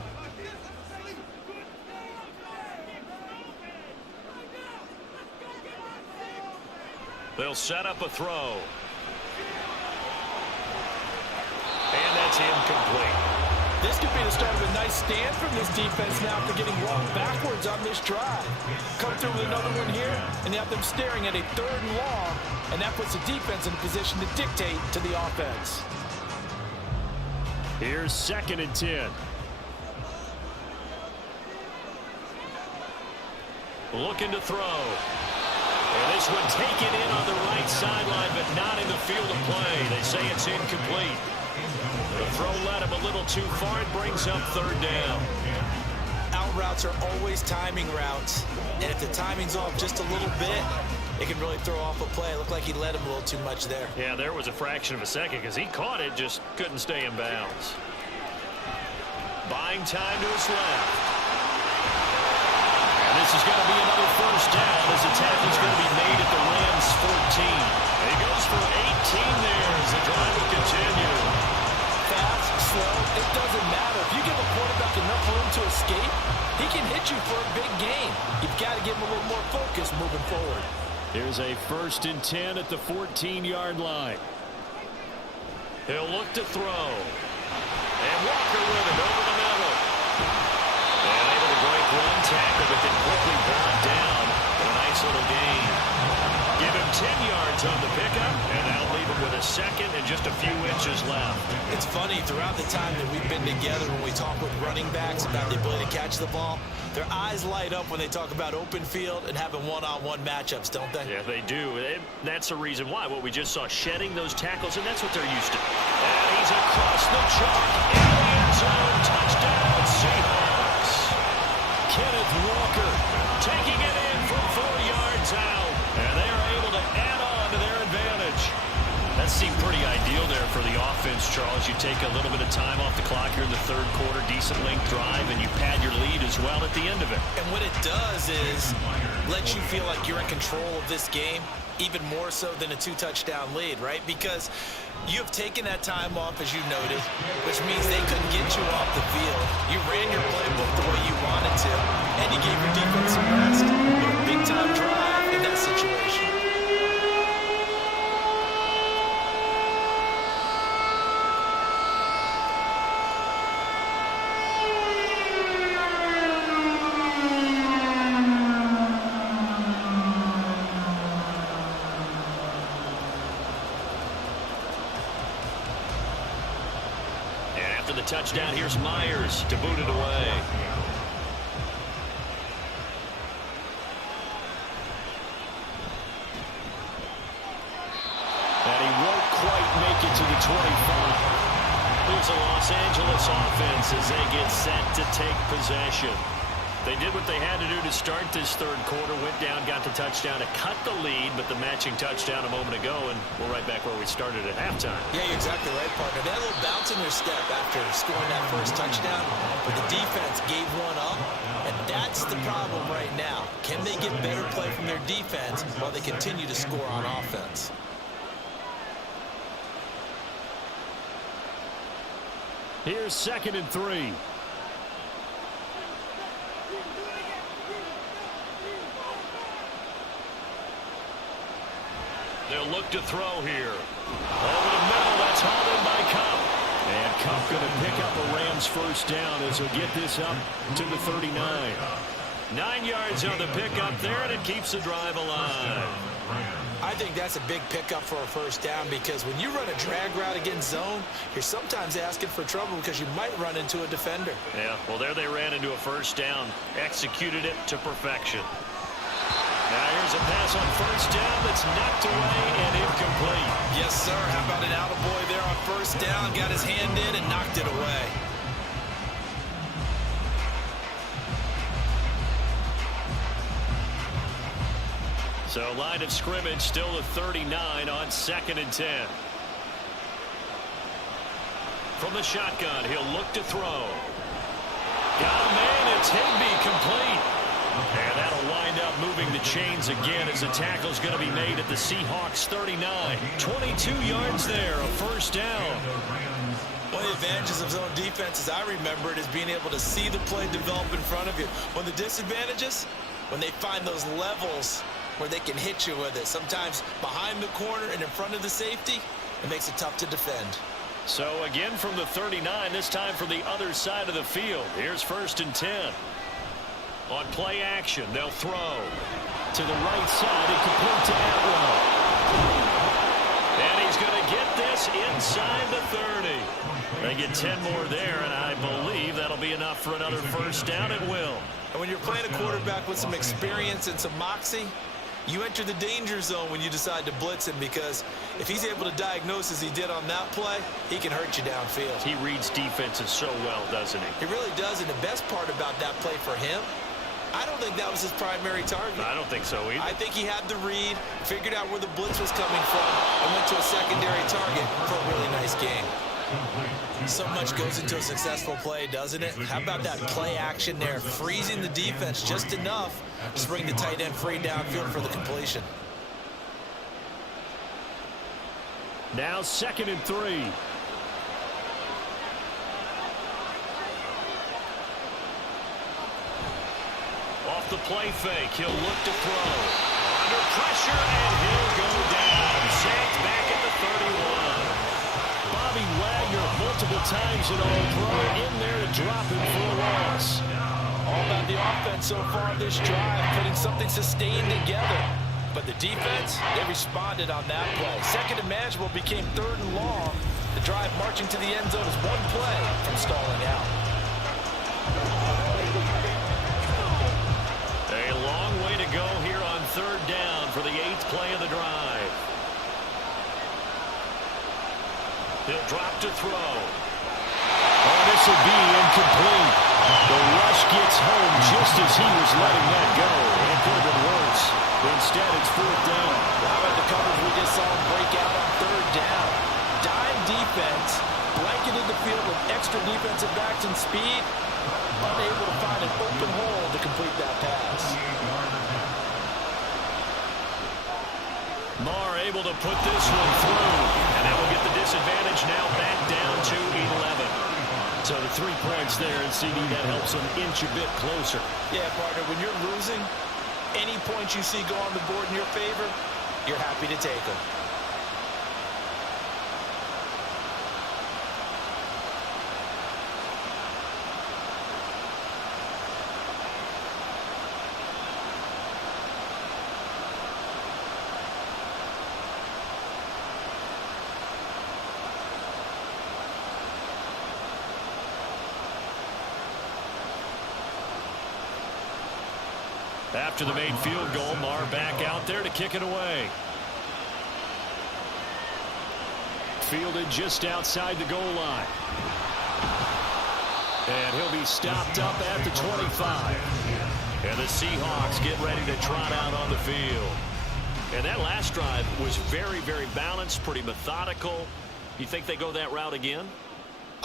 They'll set up a throw. And that's incomplete. This could be the start of a nice stand from this defense now after getting walked backwards on this drive. Come through with another one here, and you have them staring at a 3rd and long, and that puts the defense in a position to dictate to the offense. Here's 2nd and 10. Looking to throw. And this one taken in on the right sideline, but not in the field of play. They say it's incomplete. The throw led him a little too far. It brings up 3rd down. Out routes are always timing routes, and if the timing's off just a little bit, it can really throw off a play. It looked like he led him a little too much there. Yeah, there was a fraction of a second because he caught it, just couldn't stay in bounds. Buying time to his left. And this is going to be another first down as the tackle's going to be made at the Rams' 14. And he goes for 18 there as the drive will continue. Fast, slow, it doesn't matter. If you give a quarterback enough room to escape, he can hit you for a big gain. You've got to give him a little more focus moving forward. Here's a 1st and 10 at the 14-yard line. He'll look to throw. And Walker with it over the middle. And able to break one tackle, but then quickly brought down. But a nice little gain. Give him 10 yards on the pickup, and that'll leave him with a 2nd and just a few inches left. It's funny, throughout the time that we've been together, when we talk with running backs about the ability to catch the ball, their eyes light up when they talk about open field and having one-on-one matchups, don't they? Yeah, they do. That's the reason why. What we just saw, shedding those tackles, and that's what they're used to. And he's across the chalk in the end zone. Touchdown, Seahawks. Kenneth Walker taking it in from 4 yards out. And they are able to add on to their advantage. That seemed pretty ideal there for the offense, Charles. You take a little bit of time off the clock here in the 3rd quarter, decent length drive, and you pad your lead as well at the end of it. And what it does is let you feel like you're in control of this game, even more so than a 2-touchdown lead, right? Because you have taken that time off, as you noted, which means they couldn't get you off the field. You ran your playbook the way you wanted to, and you gave your defense some rest with a big-time drive in that situation. After the touchdown, here's Myers to boot it away. And he won't quite make it to the 25. Here's a Los Angeles offense as they get set to take possession. They did what they had to do to start this 3rd quarter, went down, got the touchdown to cut the lead, but the matching touchdown a moment ago, and we're right back where we started at halftime. Yeah, you're exactly right, partner. They had a little bounce in their step after scoring that first touchdown, but the defense gave one up, and that's the problem right now. Can they get better play from their defense while they continue to score on offense? Here's 2nd and 3. They'll look to throw here. Over the middle, that's hauled in by Cup. And Cup going to pick up a Rams first down as he'll get this up to the 39. 9 yards on the pickup there, and it keeps the drive alive. I think that's a big pickup for a first down because when you run a drag route against zone, you're sometimes asking for trouble because you might run into a defender. Yeah, well, there they ran into a first down, executed it to perfection. Now here's a pass on first down that's knocked away and incomplete. Yes, sir. How about an attaboy there on first down? Got his hand in and knocked it away. So line of scrimmage still a 39 on 2nd and 10. From the shotgun, he'll look to throw. Got a man, it's Higbee, complete. And that'll wind up moving the chains again as the tackle's going to be made at the Seahawks 39. 22 yards there, a first down. One of the advantages of zone defense, as I remember it, is being able to see the play develop in front of you. One of the disadvantages, when they find those levels where they can hit you with it, sometimes behind the corner and in front of the safety, it makes it tough to defend. So again from the 39, this time from the other side of the field. Here's 1st and 10. On play action, they'll throw to the right side and complete to Atwell. And he's going to get this inside the 30. They get 10 more there, and I believe that'll be enough for another first down. It will. And when you're playing a quarterback with some experience and some moxie, you enter the danger zone when you decide to blitz him, because if he's able to diagnose as he did on that play, he can hurt you downfield. He reads defenses so well, doesn't he? He really does, and the best part about that play for him, I don't think that was his primary target. I don't think so either. I think he had the read, figured out where the blitz was coming from, and went to a secondary target for a really nice game. So much goes into a successful play, doesn't it? How about that play action there, freezing the defense just enough to bring the tight end free downfield for the completion. Now 2nd and 3. Off the play fake, he'll look to throw. Under pressure, and he'll go down. Sacked back at the 31. Bobby Wagner multiple times in all throw in there to drop him for a loss. All about the offense so far this drive, putting something sustained together. But the defense, they responded on that play. 2nd and manageable became 3rd and long. The drive marching to the end zone is one play from stalling out. A long way to go here on 3rd down for the 8th play of the drive. He'll drop to throw. Oh, this will be incomplete. The rush gets home just as he was letting that go. It could have been worse. Instead, it's 4th down. How about the coverage we just saw him break out on 3rd down? Dime defense, blanketed the field with extra defensive backs and speed, unable to find an open hole to complete that pass. Marr able to put this one through, and that will get the disadvantage now back down to 11. So the 3 points there, and CD, that helps them inch a bit closer. Yeah, partner, when you're losing, any points you see go on the board in your favor, you're happy to take them. After the made field goal, Marr back out there to kick it away. Fielded just outside the goal line. And he'll be stopped up at the 25. And the Seahawks get ready to trot out on the field. And that last drive was very, very balanced, pretty methodical. You think they go that route again?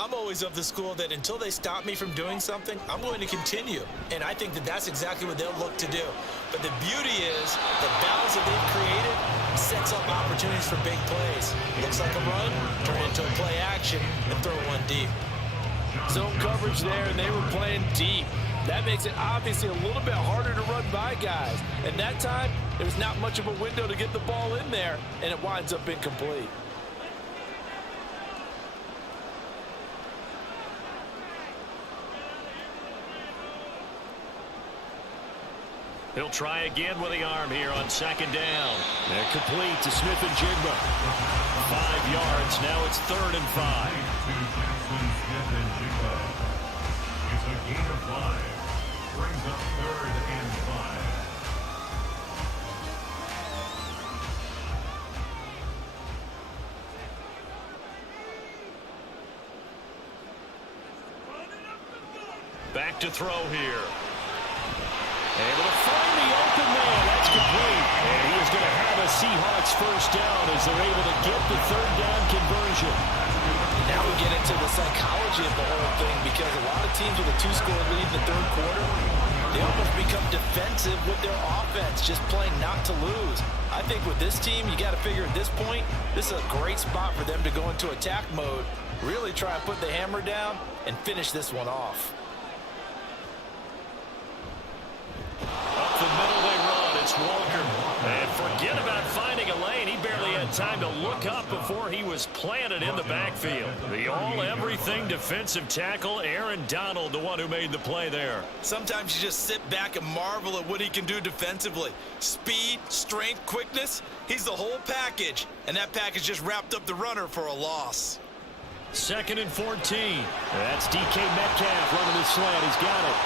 I'm always of the school that until they stop me from doing something, I'm going to continue. And I think that that's exactly what they'll look to do. But the beauty is the balance that they've created sets up opportunities for big plays. Looks like a run, turn it into a play action, and throw one deep. Zone coverage there, and they were playing deep. That makes it obviously a little bit harder to run by guys. And that time, there was not much of a window to get the ball in there, and it winds up incomplete. He'll try again with the arm here on 2nd down. And complete to Smith and Jigba. 5 yards. Now it's 3rd and 5. It's a gain of 5. Brings up 3rd and 5. Back to throw here. Able to find the open man. That's complete. And he is going to have a Seahawks first down as they're able to get the third down conversion. Now we get into the psychology of the whole thing, because a lot of teams with a 2-score lead in the third quarter, they almost become defensive with their offense, just playing not to lose. I think with this team, you got to figure at this point, this is a great spot for them to go into attack mode, really try and put the hammer down and finish this one off. Up the middle they run. It's Walker. And forget about finding a lane. He barely had time to look up before he was planted in the backfield. The all-everything defensive tackle, Aaron Donald, the one who made the play there. Sometimes you just sit back and marvel at what he can do defensively. Speed, strength, quickness, he's the whole package. And that package just wrapped up the runner for a loss. 2nd and 14. That's DK Metcalf running the slant. He's got it.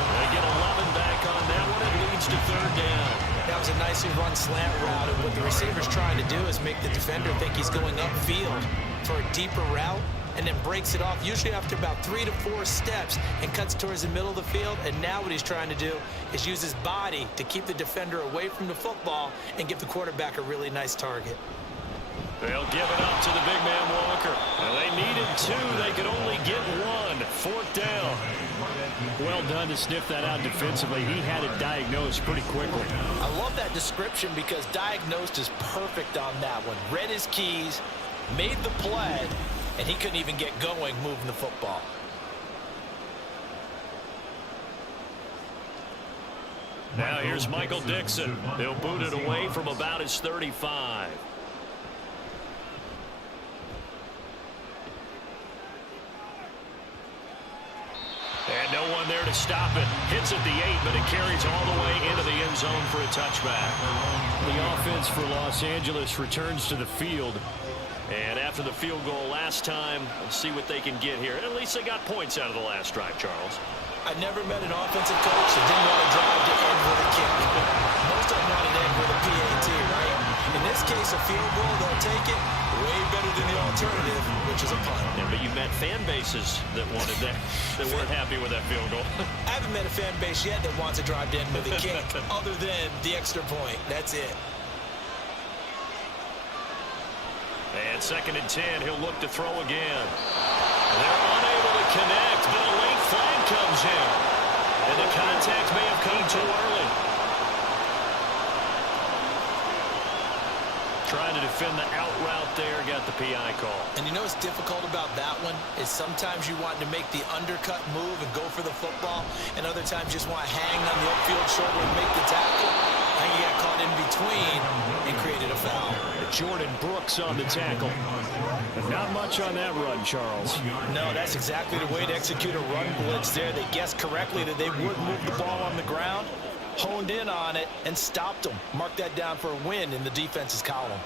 They get 11 back on that one. It leads to third down. That was a nicely run slant route, and what the receiver's trying to do is make the defender think he's going upfield for a deeper route, and then breaks it off, usually after about 3 to 4 steps, and cuts towards the middle of the field. And now what he's trying to do is use his body to keep the defender away from the football and give the quarterback a really nice target. They'll give it up to the big man Walker. Well, they needed 2. They could only get 1. 4th down. Well done to sniff that out defensively. He had it diagnosed pretty quickly. I love that description, because diagnosed is perfect on that one. Read his keys, made the play, and he couldn't even get going moving the football. Now here's Michael Dixon. He'll boot it away from about his 35. And no one there to stop it. Hits at the 8, but it carries all the way into the end zone for a touchback. The offense for Los Angeles returns to the field. And after the field goal last time, let's see what they can get here. At least they got points out of the last drive, Charles. I never met an offensive coach that didn't want to drive to end with a kick. Most of them want to end with a PAT, right? In this case, a field goal, they'll take it. Way better than the alternative, which is a punt. Yeah, but you met fan bases that wanted that, that weren't happy with that field goal. I haven't met a fan base yet that wants to drive to end with a kick, other than the extra point. That's it. And 2nd and 10, he'll look to throw again. They're unable to connect, but a late flag comes in. And the contact may have come too early. Trying to defend the out route there, got the PI call. And you know what's difficult about that one is sometimes you want to make the undercut move and go for the football, and other times you just want to hang on the upfield shoulder and make the tackle. And you got caught in between and created a foul. Jordan Brooks on the tackle. But not much on that run, Charles. No, that's exactly the way to execute a run blitz there. They guessed correctly that they would move the ball on the ground, honed in on it, and stopped them. Mark that down for a win in the defense's column.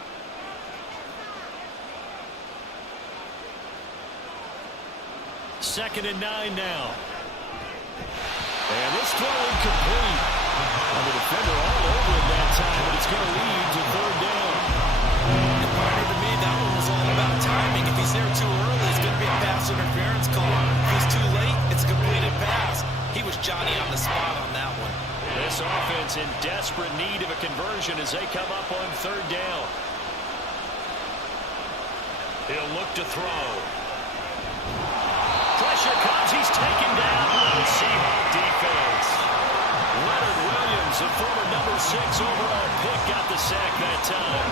Second and 9 now. And this throw incomplete. And the defender all over him that time, but it's going to lead to third down. And partner, to me, that one was all about timing. If he's there too early, it's going to be a pass interference call. If he's too late, it's a completed pass. He was Johnny on the spot on that one. This offense in desperate need of a conversion as they come up on third down. He'll look to throw. Pressure comes. He's taken down by the Seahawks defense. Leonard Williams, the former number 6 overall pick, got the sack that time.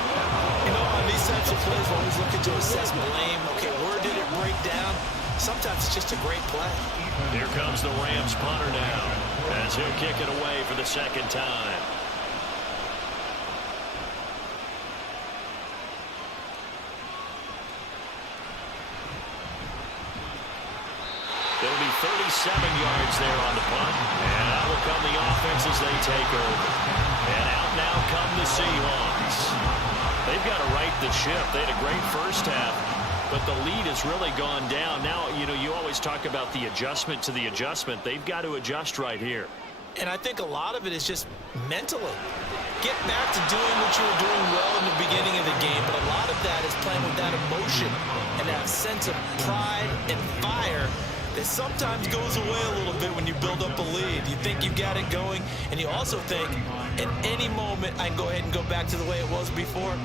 You know, on these types of plays, we're always looking to assess blame. Okay, where did it break down? Sometimes it's just a great play. Here comes the Rams punter now, as he'll kick it away for the second time. It'll be 37 yards there on the punt. And out will come the offense as they take over. And out now come the Seahawks. They've got to right the ship. They had a great first half, but the lead has really gone down. Now, you know, you always talk about the adjustment to the adjustment. They've got to adjust right here. And I think a lot of it is just mentally. Get back to doing what you were doing well in the beginning of the game, but a lot of that is playing with that emotion and that sense of pride and fire that sometimes goes away a little bit when you build up a lead. You think you've got it going, and you also think at any moment I can go ahead and go back to the way it was before.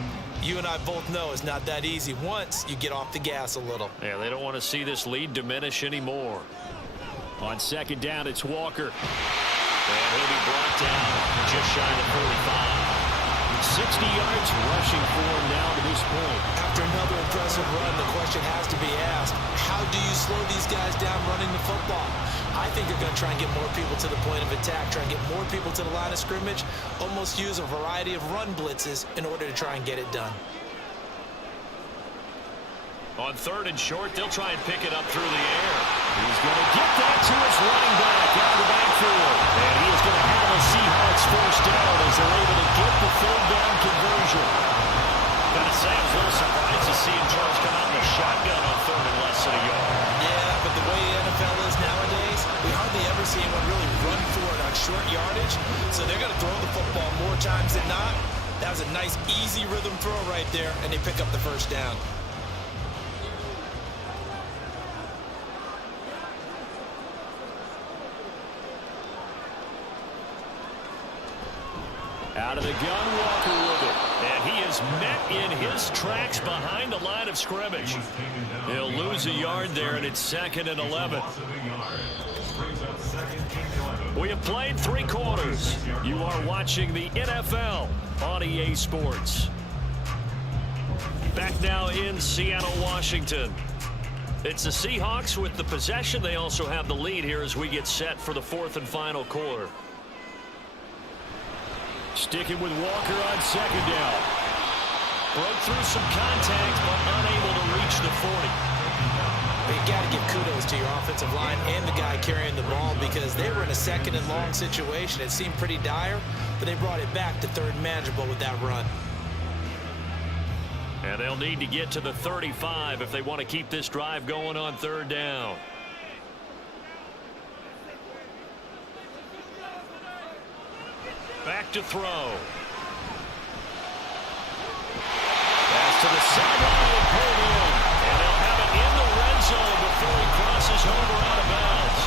You and I both know it's not that easy once you get off the gas a little. Yeah, they don't want to see this lead diminish anymore. On second down, it's Walker. And he'll be brought down just shy of 45. 60 yards rushing for him now to this point. After another impressive run, the question has to be asked, how do you slow these guys down running the football? I think they're going to try and get more people to the point of attack, try and get more people to the line of scrimmage, almost use a variety of run blitzes in order to try and get it done. On third and short, they'll try and pick it up through the air. He's going to get that to his running back out of the backfield. And he is going to have the Seahawks first down as they're able to get the third down conversion. Gotta say, I was a little surprised to see Charles come out in the shotgun on third and less than a yard. Yeah, but the way the NFL is nowadays, we hardly ever see anyone really run for it on short yardage. So they're going to throw the football more times than not. That was a nice, easy rhythm throw right there, and they pick up the first down. Out of the gun, Walker with it. And he is met in his tracks behind the line of scrimmage. He'll lose a yard there, and it's 2nd and 11. We have played 3 quarters. You are watching the NFL on EA Sports. Back now in Seattle, Washington. It's the Seahawks with the possession. They also have the lead here as we get set for the 4th and final quarter. Sticking with Walker on second down. Broke through some contact, but unable to reach the 40. You got to give kudos to your offensive line and the guy carrying the ball because they were in a 2nd and long situation. It seemed pretty dire, but they brought it back to 3rd and manageable with that run. And they'll need to get to the 35 if they want to keep this drive going on 3rd down. Back to throw. Pass to the sideline and pulled in. And they'll have it in the red zone before he crosses over out of bounds.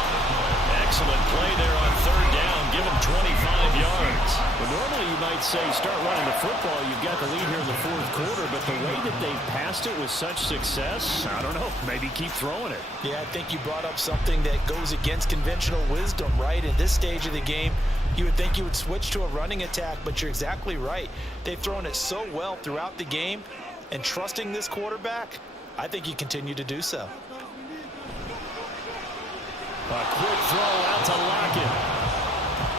Excellent play there on 3rd down. Give him 25 yards. Well, normally you might say start running the football. You've got the lead here in the 4th quarter, but the way that they've passed it with such success, I don't know, maybe keep throwing it. Yeah, I think you brought up something that goes against conventional wisdom, right? In this stage of the game, you would think you would switch to a running attack, but you're exactly right. They've thrown it so well throughout the game, and trusting this quarterback, I think you continue to do so. A quick throw out to Lockett.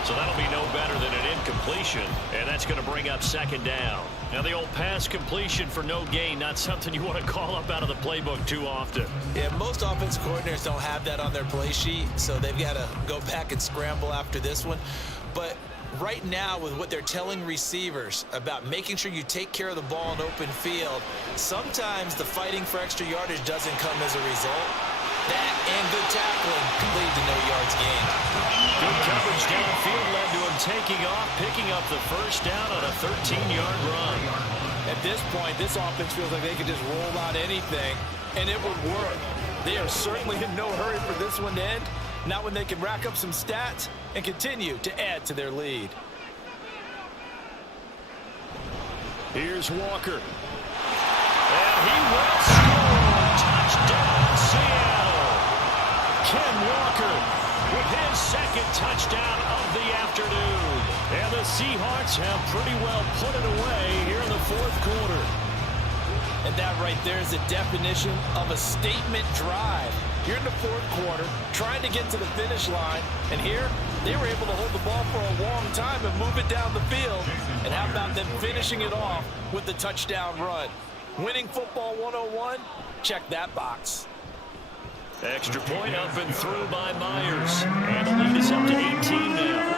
So that'll be no better than an incompletion, and that's going to bring up 2nd down. Now the old pass completion for no gain, not something you want to call up out of the playbook too often. Yeah, most offensive coordinators don't have that on their play sheet, so they've got to go back and scramble after this one. But right now, with what they're telling receivers about making sure you take care of the ball in open field, sometimes the fighting for extra yardage doesn't come as a result. That and good tackling can lead to no yards gained. Good coverage downfield led to him taking off, picking up the first down on a 13-yard run. At this point, this offense feels like they could just roll out anything, and it would work. They are certainly in no hurry for this one to end, not when they can rack up some stats and continue to add to their lead. Here's Walker. And he will score. Touchdown, Seattle. Ken Walker with his 2nd touchdown of the afternoon. And the Seahawks have pretty well put it away here in the 4th quarter. And that right there is the definition of a statement drive. You're in the 4th quarter, trying to get to the finish line, and here they were able to hold the ball for a long time and move it down the field. And how about them finishing it off with the touchdown run? Winning football 101? Check that box. Extra point up and through by Myers. And the lead is up to 18 now.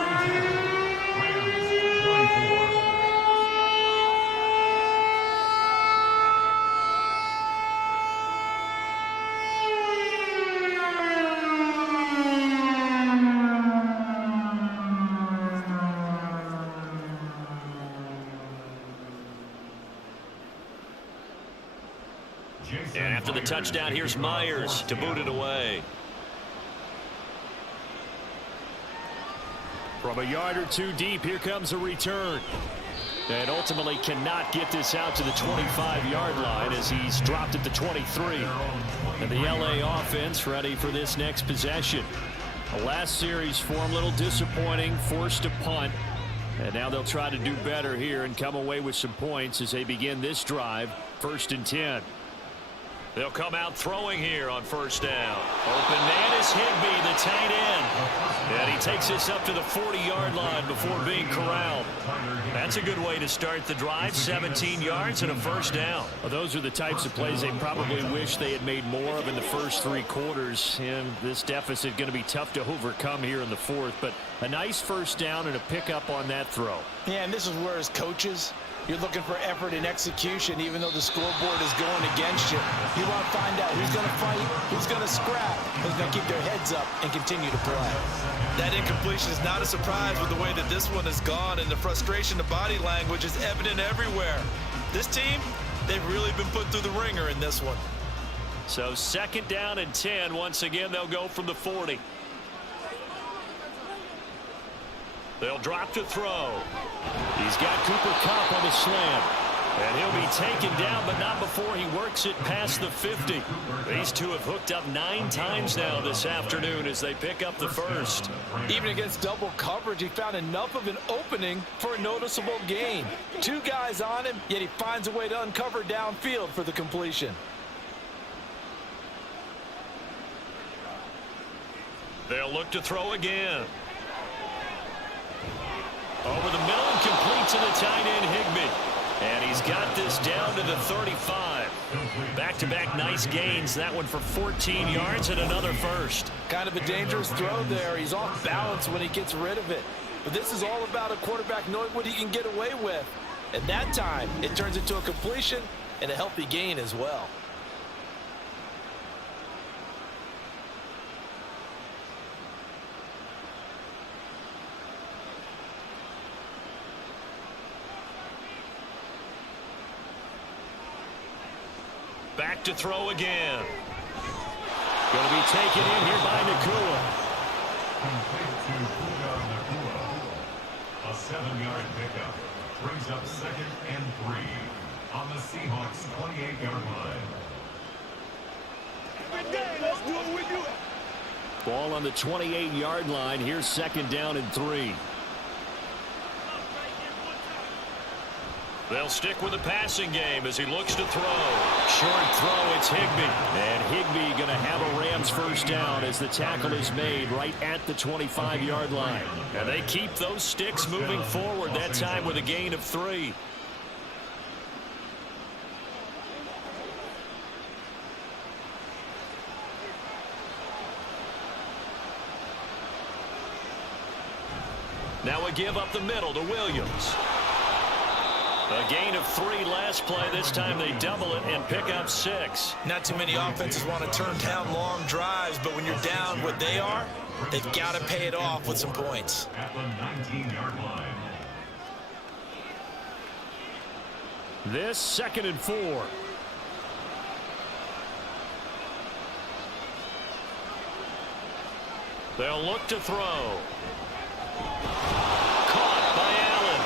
And after the touchdown, here's Myers to boot it away. From a yard or two deep, here comes a return. And ultimately cannot get this out to the 25-yard line as he's dropped at the 23. And the LA offense ready for this next possession. The last series for him, a little disappointing, forced a punt. And now they'll try to do better here and come away with some points as they begin this drive, 1st and 10. They'll come out throwing here on 1st down. Open man is Higbee, the tight end. And he takes this up to the 40-yard line before being corralled. That's a good way to start the drive, 17 yards and a 1st down. Well, those are the types of plays they probably wish they had made more of in the first 3 quarters. And this deficit going to be tough to overcome here in the 4th. But a nice 1st down and a pickup on that throw. Yeah, and this is where as coaches, you're looking for effort and execution, even though the scoreboard is going against you. You want to find out who's going to fight, who's going to scrap, who's going to keep their heads up and continue to play. That incompletion is not a surprise with the way that this one has gone, and the frustration of body language is evident everywhere. This team, they've really been put through the ringer in this one. So 2nd down and 10. Once again, they'll go from the 40. They'll drop to throw. He's got Cooper Kupp on the slant. And he'll be taken down, but not before he works it past the 50. These two have hooked up 9 times now this afternoon as they pick up the 1st. Even against double coverage, he found enough of an opening for a noticeable gain. 2 guys on him, yet he finds a way to uncover downfield for the completion. They'll look to throw again. Over the middle and complete to the tight end, Higbee. And he's got this down to the 35. Back-to-back nice gains. That one for 14 yards and another 1st. Kind of a dangerous throw there. He's off balance when he gets rid of it. But this is all about a quarterback knowing what he can get away with. At that time, it turns into a completion and a healthy gain as well. Back to throw again. Going to be taken in here by Nakua. A 7-yard pickup brings up 2nd and 3 on the Seahawks 28-yard line. Every day, let's do what we do. Ball on the 28-yard line. Here's 2nd down and 3. They'll stick with the passing game as he looks to throw. Short throw, it's Higbee. And Higbee going to have a Rams 1st down as the tackle is made right at the 25-yard line. And they keep those sticks moving forward, that time with a gain of 3. Now a give up the middle to Williams. A gain of 3 last play. This time they double it and pick up 6. Not too many offenses want to turn down long drives, but when you're down what they are, they've got to pay it off with some points. At the 19-yard line. This 2nd and 4. They'll look to throw. Caught by Allen.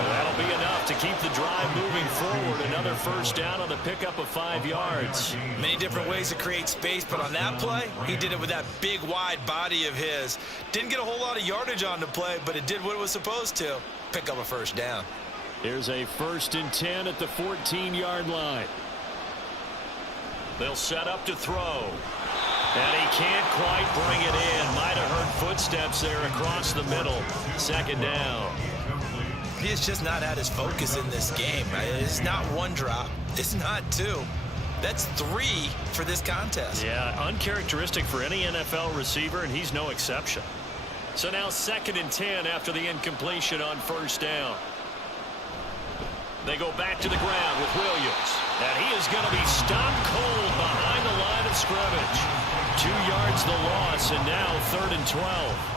That'll be enough to keep the drive moving forward. Another 1st down on the pickup of 5 yards. Many different ways to create space, but on that play, he did it with that big, wide body of his. Didn't get a whole lot of yardage on the play, but it did what it was supposed to. Pick up a 1st down. Here's a 1st and 10 at the 14-yard line. They'll set up to throw. And he can't quite bring it in. Might have heard footsteps there across the middle. 2nd down. He has just not had his focus in this game. It's not 1 drop. It's not 2. That's 3 for this contest. Yeah, uncharacteristic for any NFL receiver, and he's no exception. So now 2nd and 10 after the incompletion on 1st down. They go back to the ground with Williams. And he is going to be stopped cold behind the line of scrimmage. 2 yards the loss, and now 3rd and 12.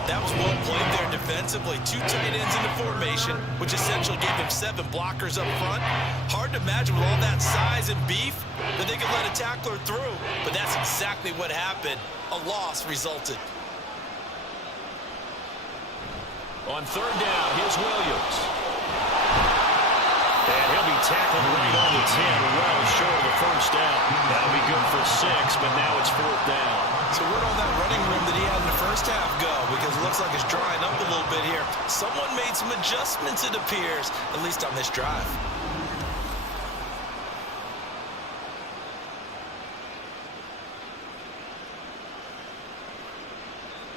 That was well played there defensively. 2 tight ends in the formation, which essentially gave him 7 blockers up front. Hard to imagine with all that size and beef that they could let a tackler through. But that's exactly what happened. A loss resulted. On third down, here's Williams. And he'll be tackled right on the 10, well short of the first down. That'll be good for 6, but now it's fourth down. So where all that running room that he had in the first half go? Because it looks like it's drying up a little bit here. Someone made some adjustments, it appears, at least on this drive.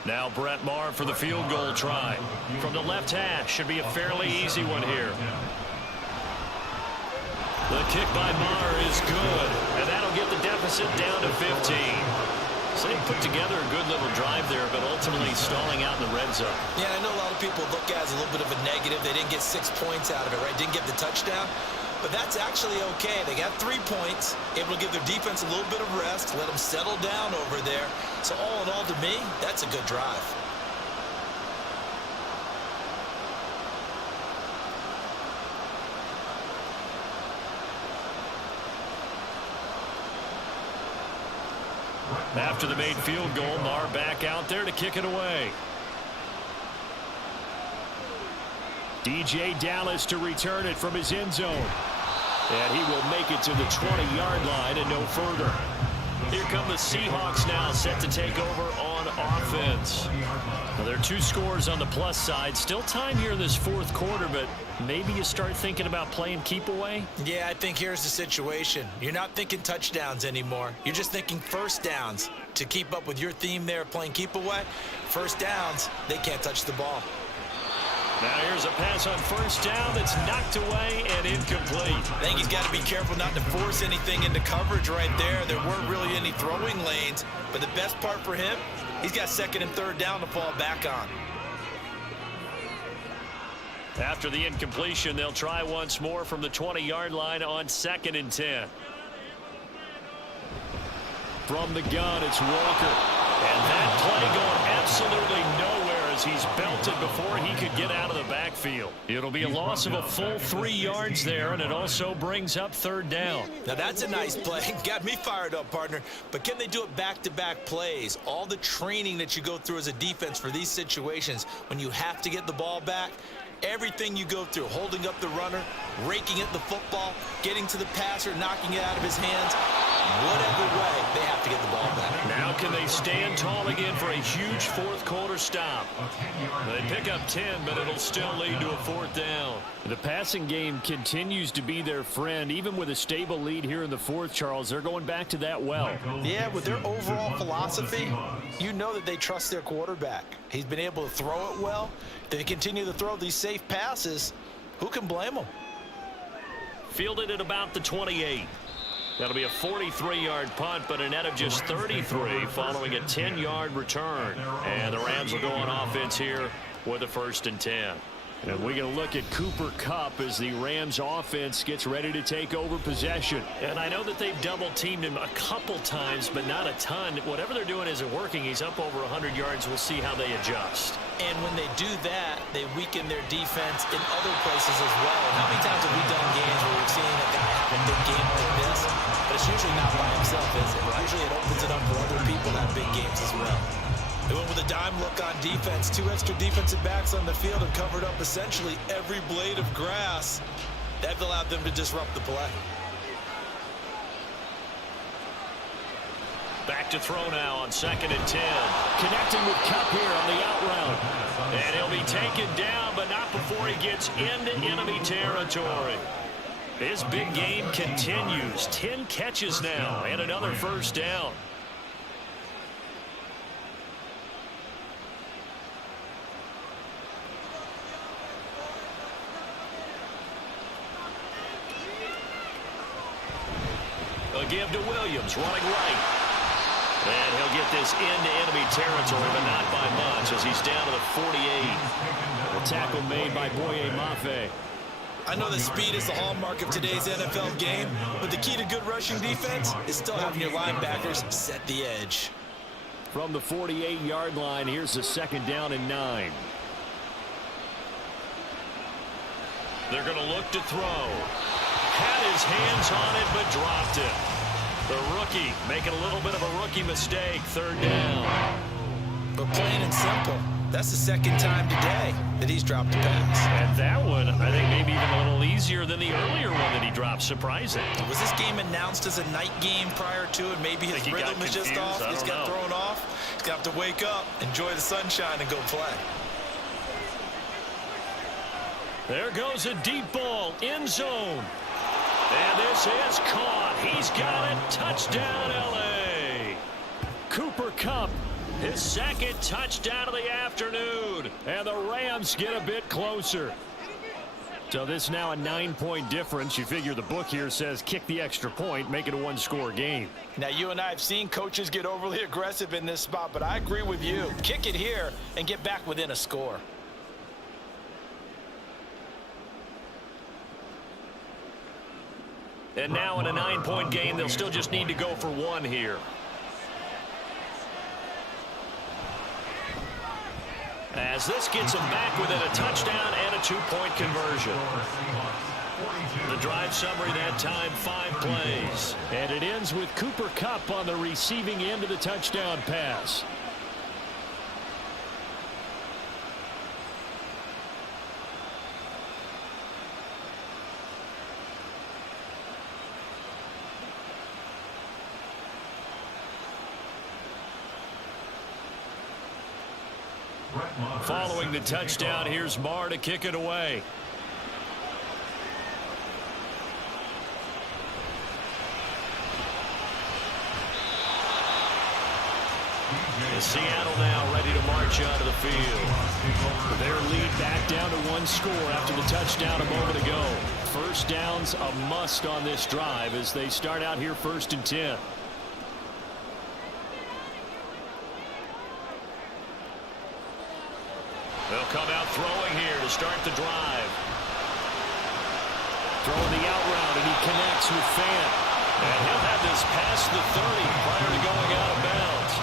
Now Brett Maher for the field goal try. From the left hash, should be a fairly easy one here. The kick by Maher is good, and that'll get the deficit down to 15. So they put together a good little drive there, but ultimately stalling out in the red zone. Yeah, I know a lot of people look at it as a little bit of a negative. They didn't get 6 points out of it, right? Didn't get the touchdown. But that's actually okay. They got 3 points, able to give their defense a little bit of rest, let them settle down over there. So all in all, to me, that's a good drive. After the made field goal, Maher back out there to kick it away. DJ Dallas to return it from his end zone. And he will make it to the 20-yard line and no further. Here come the Seahawks now, set to take over on offense. Now, there are 2 scores on the plus side. Still time here in this fourth quarter, but maybe you start thinking about playing keep away? Yeah, I think here's the situation. You're not thinking touchdowns anymore. You're just thinking first downs. To keep up with your theme there, playing keep away, first downs, they can't touch the ball. Now here's a pass on first down that's knocked away and incomplete. I think he's got to be careful not to force anything into coverage right there. There weren't really any throwing lanes, but the best part for him, he's got second and third down to fall back on. After the incompletion, they'll try once more from the 20-yard line on 2nd and 10. From the gun, it's Walker. And that play going absolutely nowhere as he's belted before he could get out of the backfield. It'll be a loss of a full 3 yards there, and it also brings up third down. Now that's a nice play. Got me fired up, partner. But can they do it back-to-back plays? All the training that you go through as a defense for these situations, when you have to get the ball back, everything you go through, holding up the runner, raking at the football, getting to the passer, knocking it out of his hands, whatever way, they have to get the ball back. Now can they stand tall again for a huge fourth quarter stop? They pick up 10, but it'll still lead to a fourth down. The passing game continues to be their friend. Even with a stable lead here in the fourth, Charles, they're going back to that well. Yeah, with their overall philosophy, you know that they trust their quarterback. He's been able to throw it well. If they continue to throw these safe passes, who can blame them? Fielded at about the 28. That'll be a 43-yard punt, but a net of just 33 following a 10-yard return. And the Rams will go on offense here with a 1st and 10. And we're going to look at Cooper Kupp as the Rams offense gets ready to take over possession. And I know that they've double-teamed him a couple times, but not a ton. Whatever they're doing isn't working. He's up over 100 yards. We'll see how they adjust. And when they do that, they weaken their defense in other places as well. And how many times have we done games where we've seen a guy have a big game like this? But it's usually not by himself, is it? Usually it opens it up for other people to have big games as well. They went with a dime look on defense. 2 extra defensive backs on the field and covered up essentially every blade of grass. That allowed them to disrupt the play. Back to throw now on 2nd and 10. Connecting with Kupp here on the out route. And he'll be taken down, but not before he gets into enemy territory. His big game continues. 10 catches now and another first down. They'll give to Williams, running right. And he'll get this into enemy territory, but not by much as he's down to the 48. The tackle made by Boye Mafe. I know that speed is the hallmark of today's NFL game, but the key to good rushing defense is still having your linebackers set the edge. From the 48-yard line, here's the 2nd down and 9. They're going to look to throw. Had his hands on it, but dropped it. The rookie making a little bit of a rookie mistake. 3rd down. But plain and simple, That's the second time today that he's dropped a pass. And that one, I think maybe even a little easier than the earlier one that he dropped. Surprising. Was this game announced as a night game prior to it? Maybe his rhythm is just off. He's got thrown off. He's going to have to wake up, enjoy the sunshine, and go play. There goes a deep ball, end zone. And this is caught. He's got it. Touchdown, L.A. Cooper Kupp, his second touchdown of the afternoon. And the Rams get a bit closer. So this is now a 9-point difference. You figure the book here says kick the extra point, make it a one-score game. Now, you and I have seen coaches get overly aggressive in this spot, but I agree with you. Kick it here and get back within a score. And now in a 9-point game, they'll still just need to go for one here. As this gets them back within a touchdown and a 2-point conversion. The drive summary that time, 5 plays. And it ends with Cooper Kupp on the receiving end of the touchdown pass. Following the touchdown, here's Marr to kick it away. Seattle now ready to march onto the field. Their lead back down to 1 score after the touchdown a moment ago. First down's a must on this drive as they start out here 1st and 10. They'll come out throwing here to start the drive. Throwing the out route, and he connects with Fant. And he'll have this past the 30 prior to going out of bounds.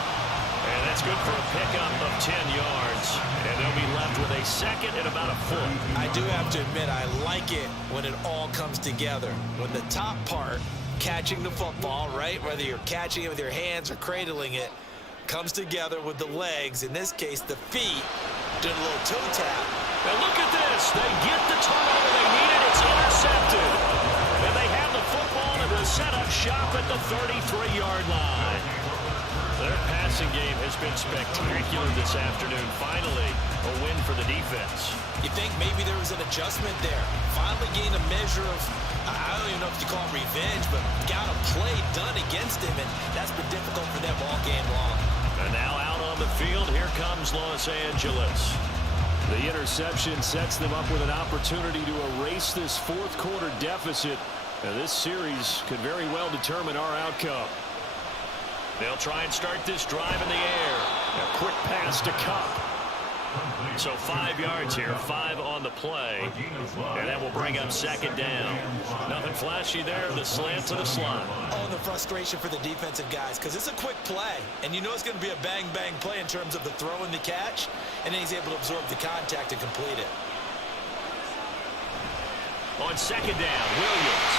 And that's good for a pickup of 10 yards. And they'll be left with a second and about a foot. I do have to admit, I like it when it all comes together. When the top part, catching the football, right, whether you're catching it with your hands or cradling it, comes together with the legs, in this case the feet, doing a little toe tap. And look at this. They get the turnover they needed. It's intercepted. And they have the football and will set up shop at the 33-yard line. Their passing game has been spectacular this afternoon. Finally, a win for the defense. You think maybe there was an adjustment there. Finally gained a measure of, I don't even know if you call it revenge, but got a play done against him, and that's been difficult for them all game long. And now out on the field, here comes Los Angeles. The interception sets them up with an opportunity to erase this 4th quarter deficit. Now, this series could very well determine our outcome. They'll try and start this drive in the air. A quick pass to Kupp. So 5 yards here, 5 on the play. And that will bring up 2nd down. Nothing flashy there, the slant to the slot. Oh, the frustration for the defensive guys, because it's a quick play. And you know it's going to be a bang-bang play in terms of the throw and the catch. And then he's able to absorb the contact and complete it. On 2nd down, Williams.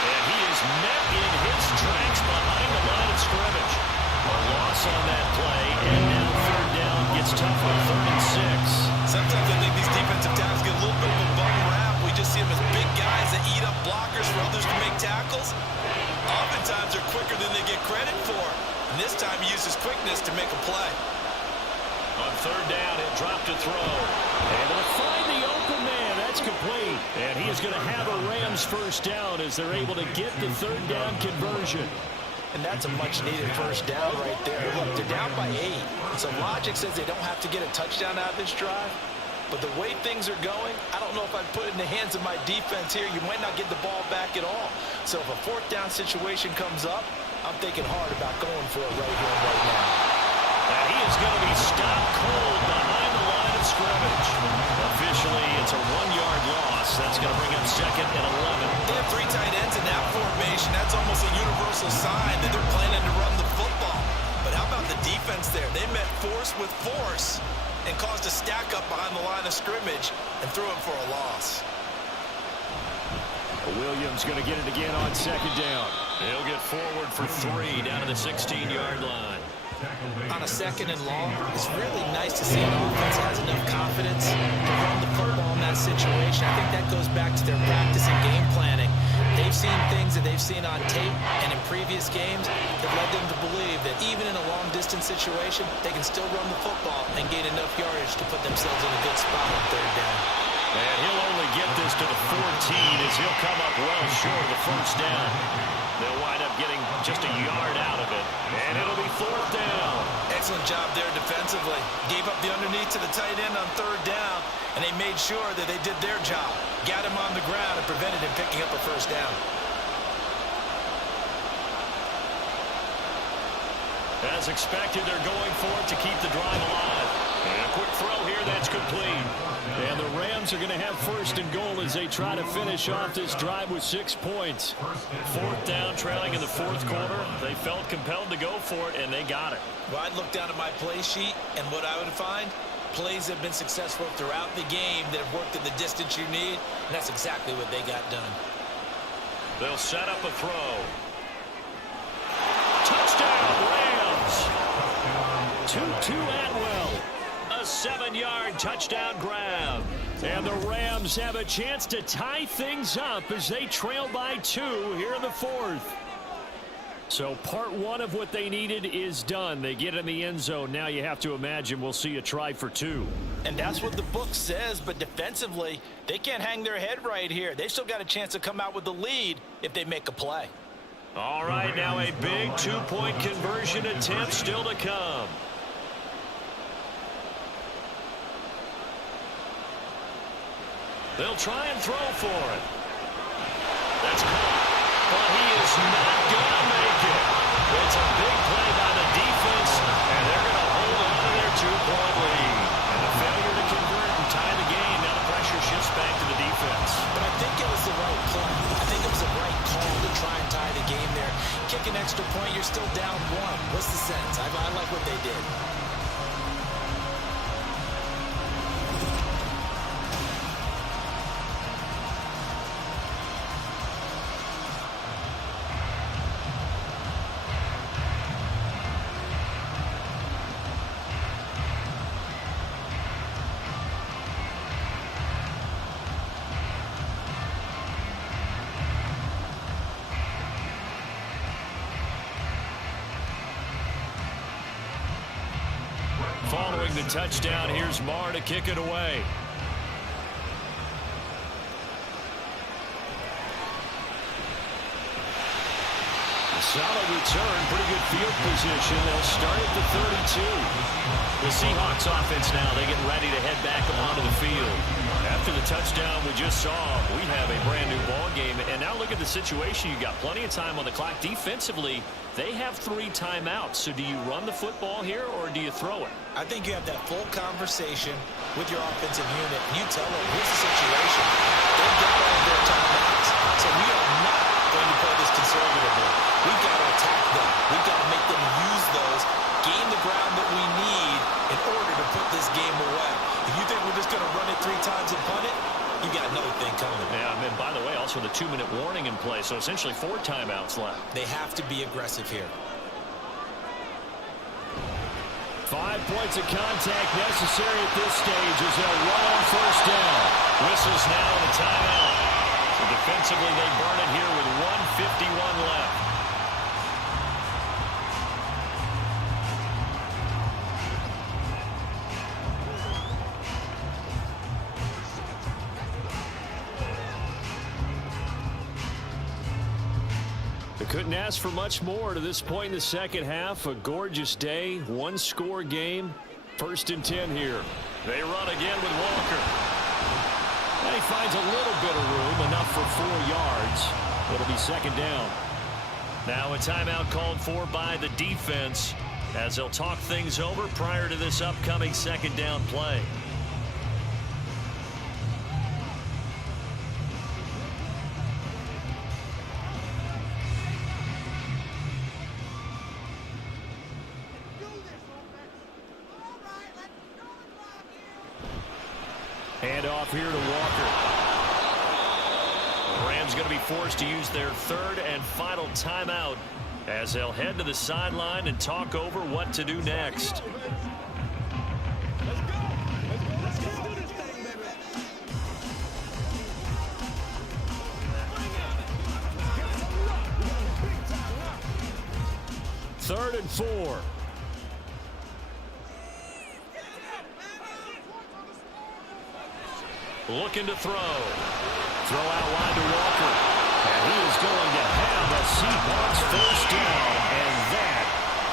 And he is met in his tracks behind the line of scrimmage. A loss on that play, and now 3rd down gets tough on 3rd and 6. Sometimes I think these defensive tackles get a little bit of a bum rap. We just see them as big guys that eat up blockers for others to make tackles. Oftentimes they're quicker than they get credit for. And this time he uses quickness to make a play. On 3rd down, it dropped to throw. And they'll find the open man. That's complete. And he is going to have a Rams 1st down as they're able to get the 3rd down conversion. And that's a much-needed 1st down right there. Look, they're down by 8. So logic says they don't have to get a touchdown out of this drive. But the way things are going, I don't know if I'd put it in the hands of my defense here. You might not get the ball back at all. So if a 4th down situation comes up, I'm thinking hard about going for it right here and right now. And he is going to be stopped cold behind the line of scrimmage. Officially, it's a 1-yard loss. That's going to bring up 2nd and 11. They have 3 tight ends in that formation. That's almost a universal sign that they're planning to run the football. But how about the defense there? They met force with force and caused a stack up behind the line of scrimmage and threw him for a loss. Williams going to get it again on 2nd down. He'll get forward for 3 down to the 16-yard line. I'm on a 2nd and long, it's really nice to see an offense that has enough confidence to run the football in that situation. I think that goes back to their practice and game planning. They've seen things that they've seen on tape and in previous games that led them to believe that even in a long-distance situation, they can still run the football and gain enough yardage to put themselves in a good spot on 3rd down. And he'll only get this to the 14 as he'll come up well short of the 1st down. They'll wind up getting just a yard out of it, and it'll be 4th down. Excellent job there defensively. Gave up the underneath to the tight end on 3rd down, and they made sure that they did their job. Got him on the ground and prevented him picking up a 1st down. As expected, they're going for it to keep the drive alive. And a quick throw here, that's complete. And the Rams are going to have 1st and goal as they try to finish off this drive with 6 points. 4th down, trailing in the 4th quarter. They felt compelled to go for it, and they got it. Well, I'd look down at my play sheet, and what I would find, plays have been successful throughout the game that have worked in the distance you need, and that's exactly what they got done. They'll set up a throw. Touchdown, Rams! Tutu Atwell. A 7-yard touchdown grab. And the Rams have a chance to tie things up as they trail by 2 here in the 4th. So part 1 of what they needed is done. They get in the end zone. Now you have to imagine we'll see a try for 2. And that's what the book says, but defensively, they can't hang their head right here. They've still got a chance to come out with the lead if they make a play. All right, now a big 2-point conversion attempt still to come. They'll try and throw for it. That's caught. But he is not going to make it. It's a big play by the defense, and they're going to hold on to their 2-point lead. And a failure to convert and tie the game. Now the pressure shifts back to the defense. But I think it was the right play. I think it was the right call to try and tie the game there. Kick an extra point, you're still down 1. What's the sense? I like what they did. Following the touchdown, here's Marr to kick it away. Solid return, pretty good field position. They'll start at the 32. The Seahawks offense now, they get ready to head back onto the field. After the touchdown we just saw, we have a brand new ball game. And now look at the situation. You've got plenty of time on the clock. Defensively, they have 3 timeouts. So do you run the football here or do you throw it? I think you have that full conversation with your offensive unit, and you tell them, here's the situation. They've got all of their timeouts, so we are not going to play this conservatively. We've got to attack them. We've got to make them use those, gain the ground that we need in order to put this game away. If you think we're just going to run it 3 times and punt it, you got another thing coming. Yeah, and then, by the way, also the 2-minute warning in play, so essentially 4 timeouts left. They have to be aggressive here. 5 points of contact necessary at this stage as they'll run on 1st down. Whistles now and a timeout. So defensively, they burn it here with 1:51 left. They couldn't ask for much more to this point in the second half. A gorgeous day, 1-score game. 1st and 10 here. They run again with Walker. And he finds a little bit of room, enough for 4 yards. It'll be 2nd down. Now a timeout called for by the defense as they'll talk things over prior to this upcoming 2nd down play. Hand off here to Walker. The Rams going to be forced to use their 3rd and final timeout as they'll head to the sideline and talk over what to do next. Third and 4. Looking to throw. Throw out wide to Walker. And he is going to have a Seahawks first down. And that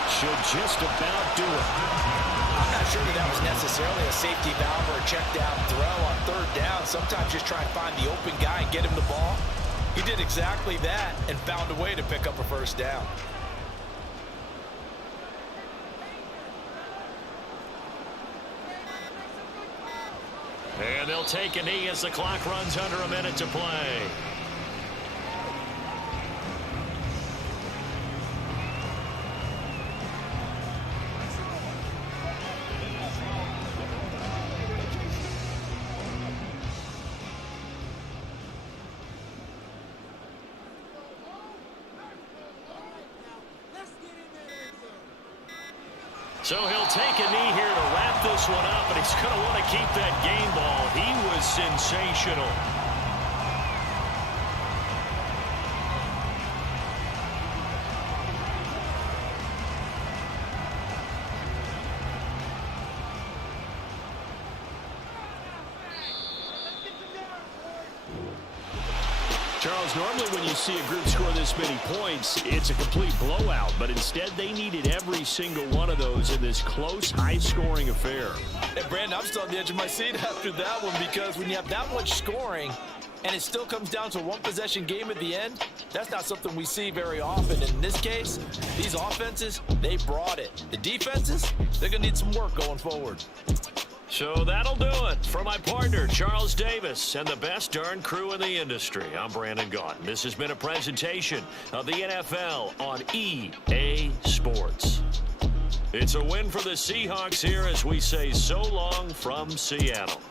should just about do it. I'm not sure that was necessarily a safety valve or a check down throw on third down. Sometimes just try and find the open guy and get him the ball. He did exactly that and found a way to pick up a first down. And they'll take a knee as the clock runs under a minute to play. So he'll take a knee here to wrap this one up, and he's going to want to keep that game ball. He was sensational. Charles, normally when you see a group score this many points, it's a complete blowout. But instead, they needed every single one of those in this close, high-scoring affair. And, Brandon, I'm still on the edge of my seat after that one, because when you have that much scoring and it still comes down to a one-possession game at the end, that's not something we see very often. In this case, these offenses, they brought it. The defenses, they're going to need some work going forward. So that'll do it. For my partner, Charles Davis, and the best darn crew in the industry, I'm Brandon Gaudin. This has been a presentation of the NFL on EA Sports. It's a win for the Seahawks here as we say so long from Seattle.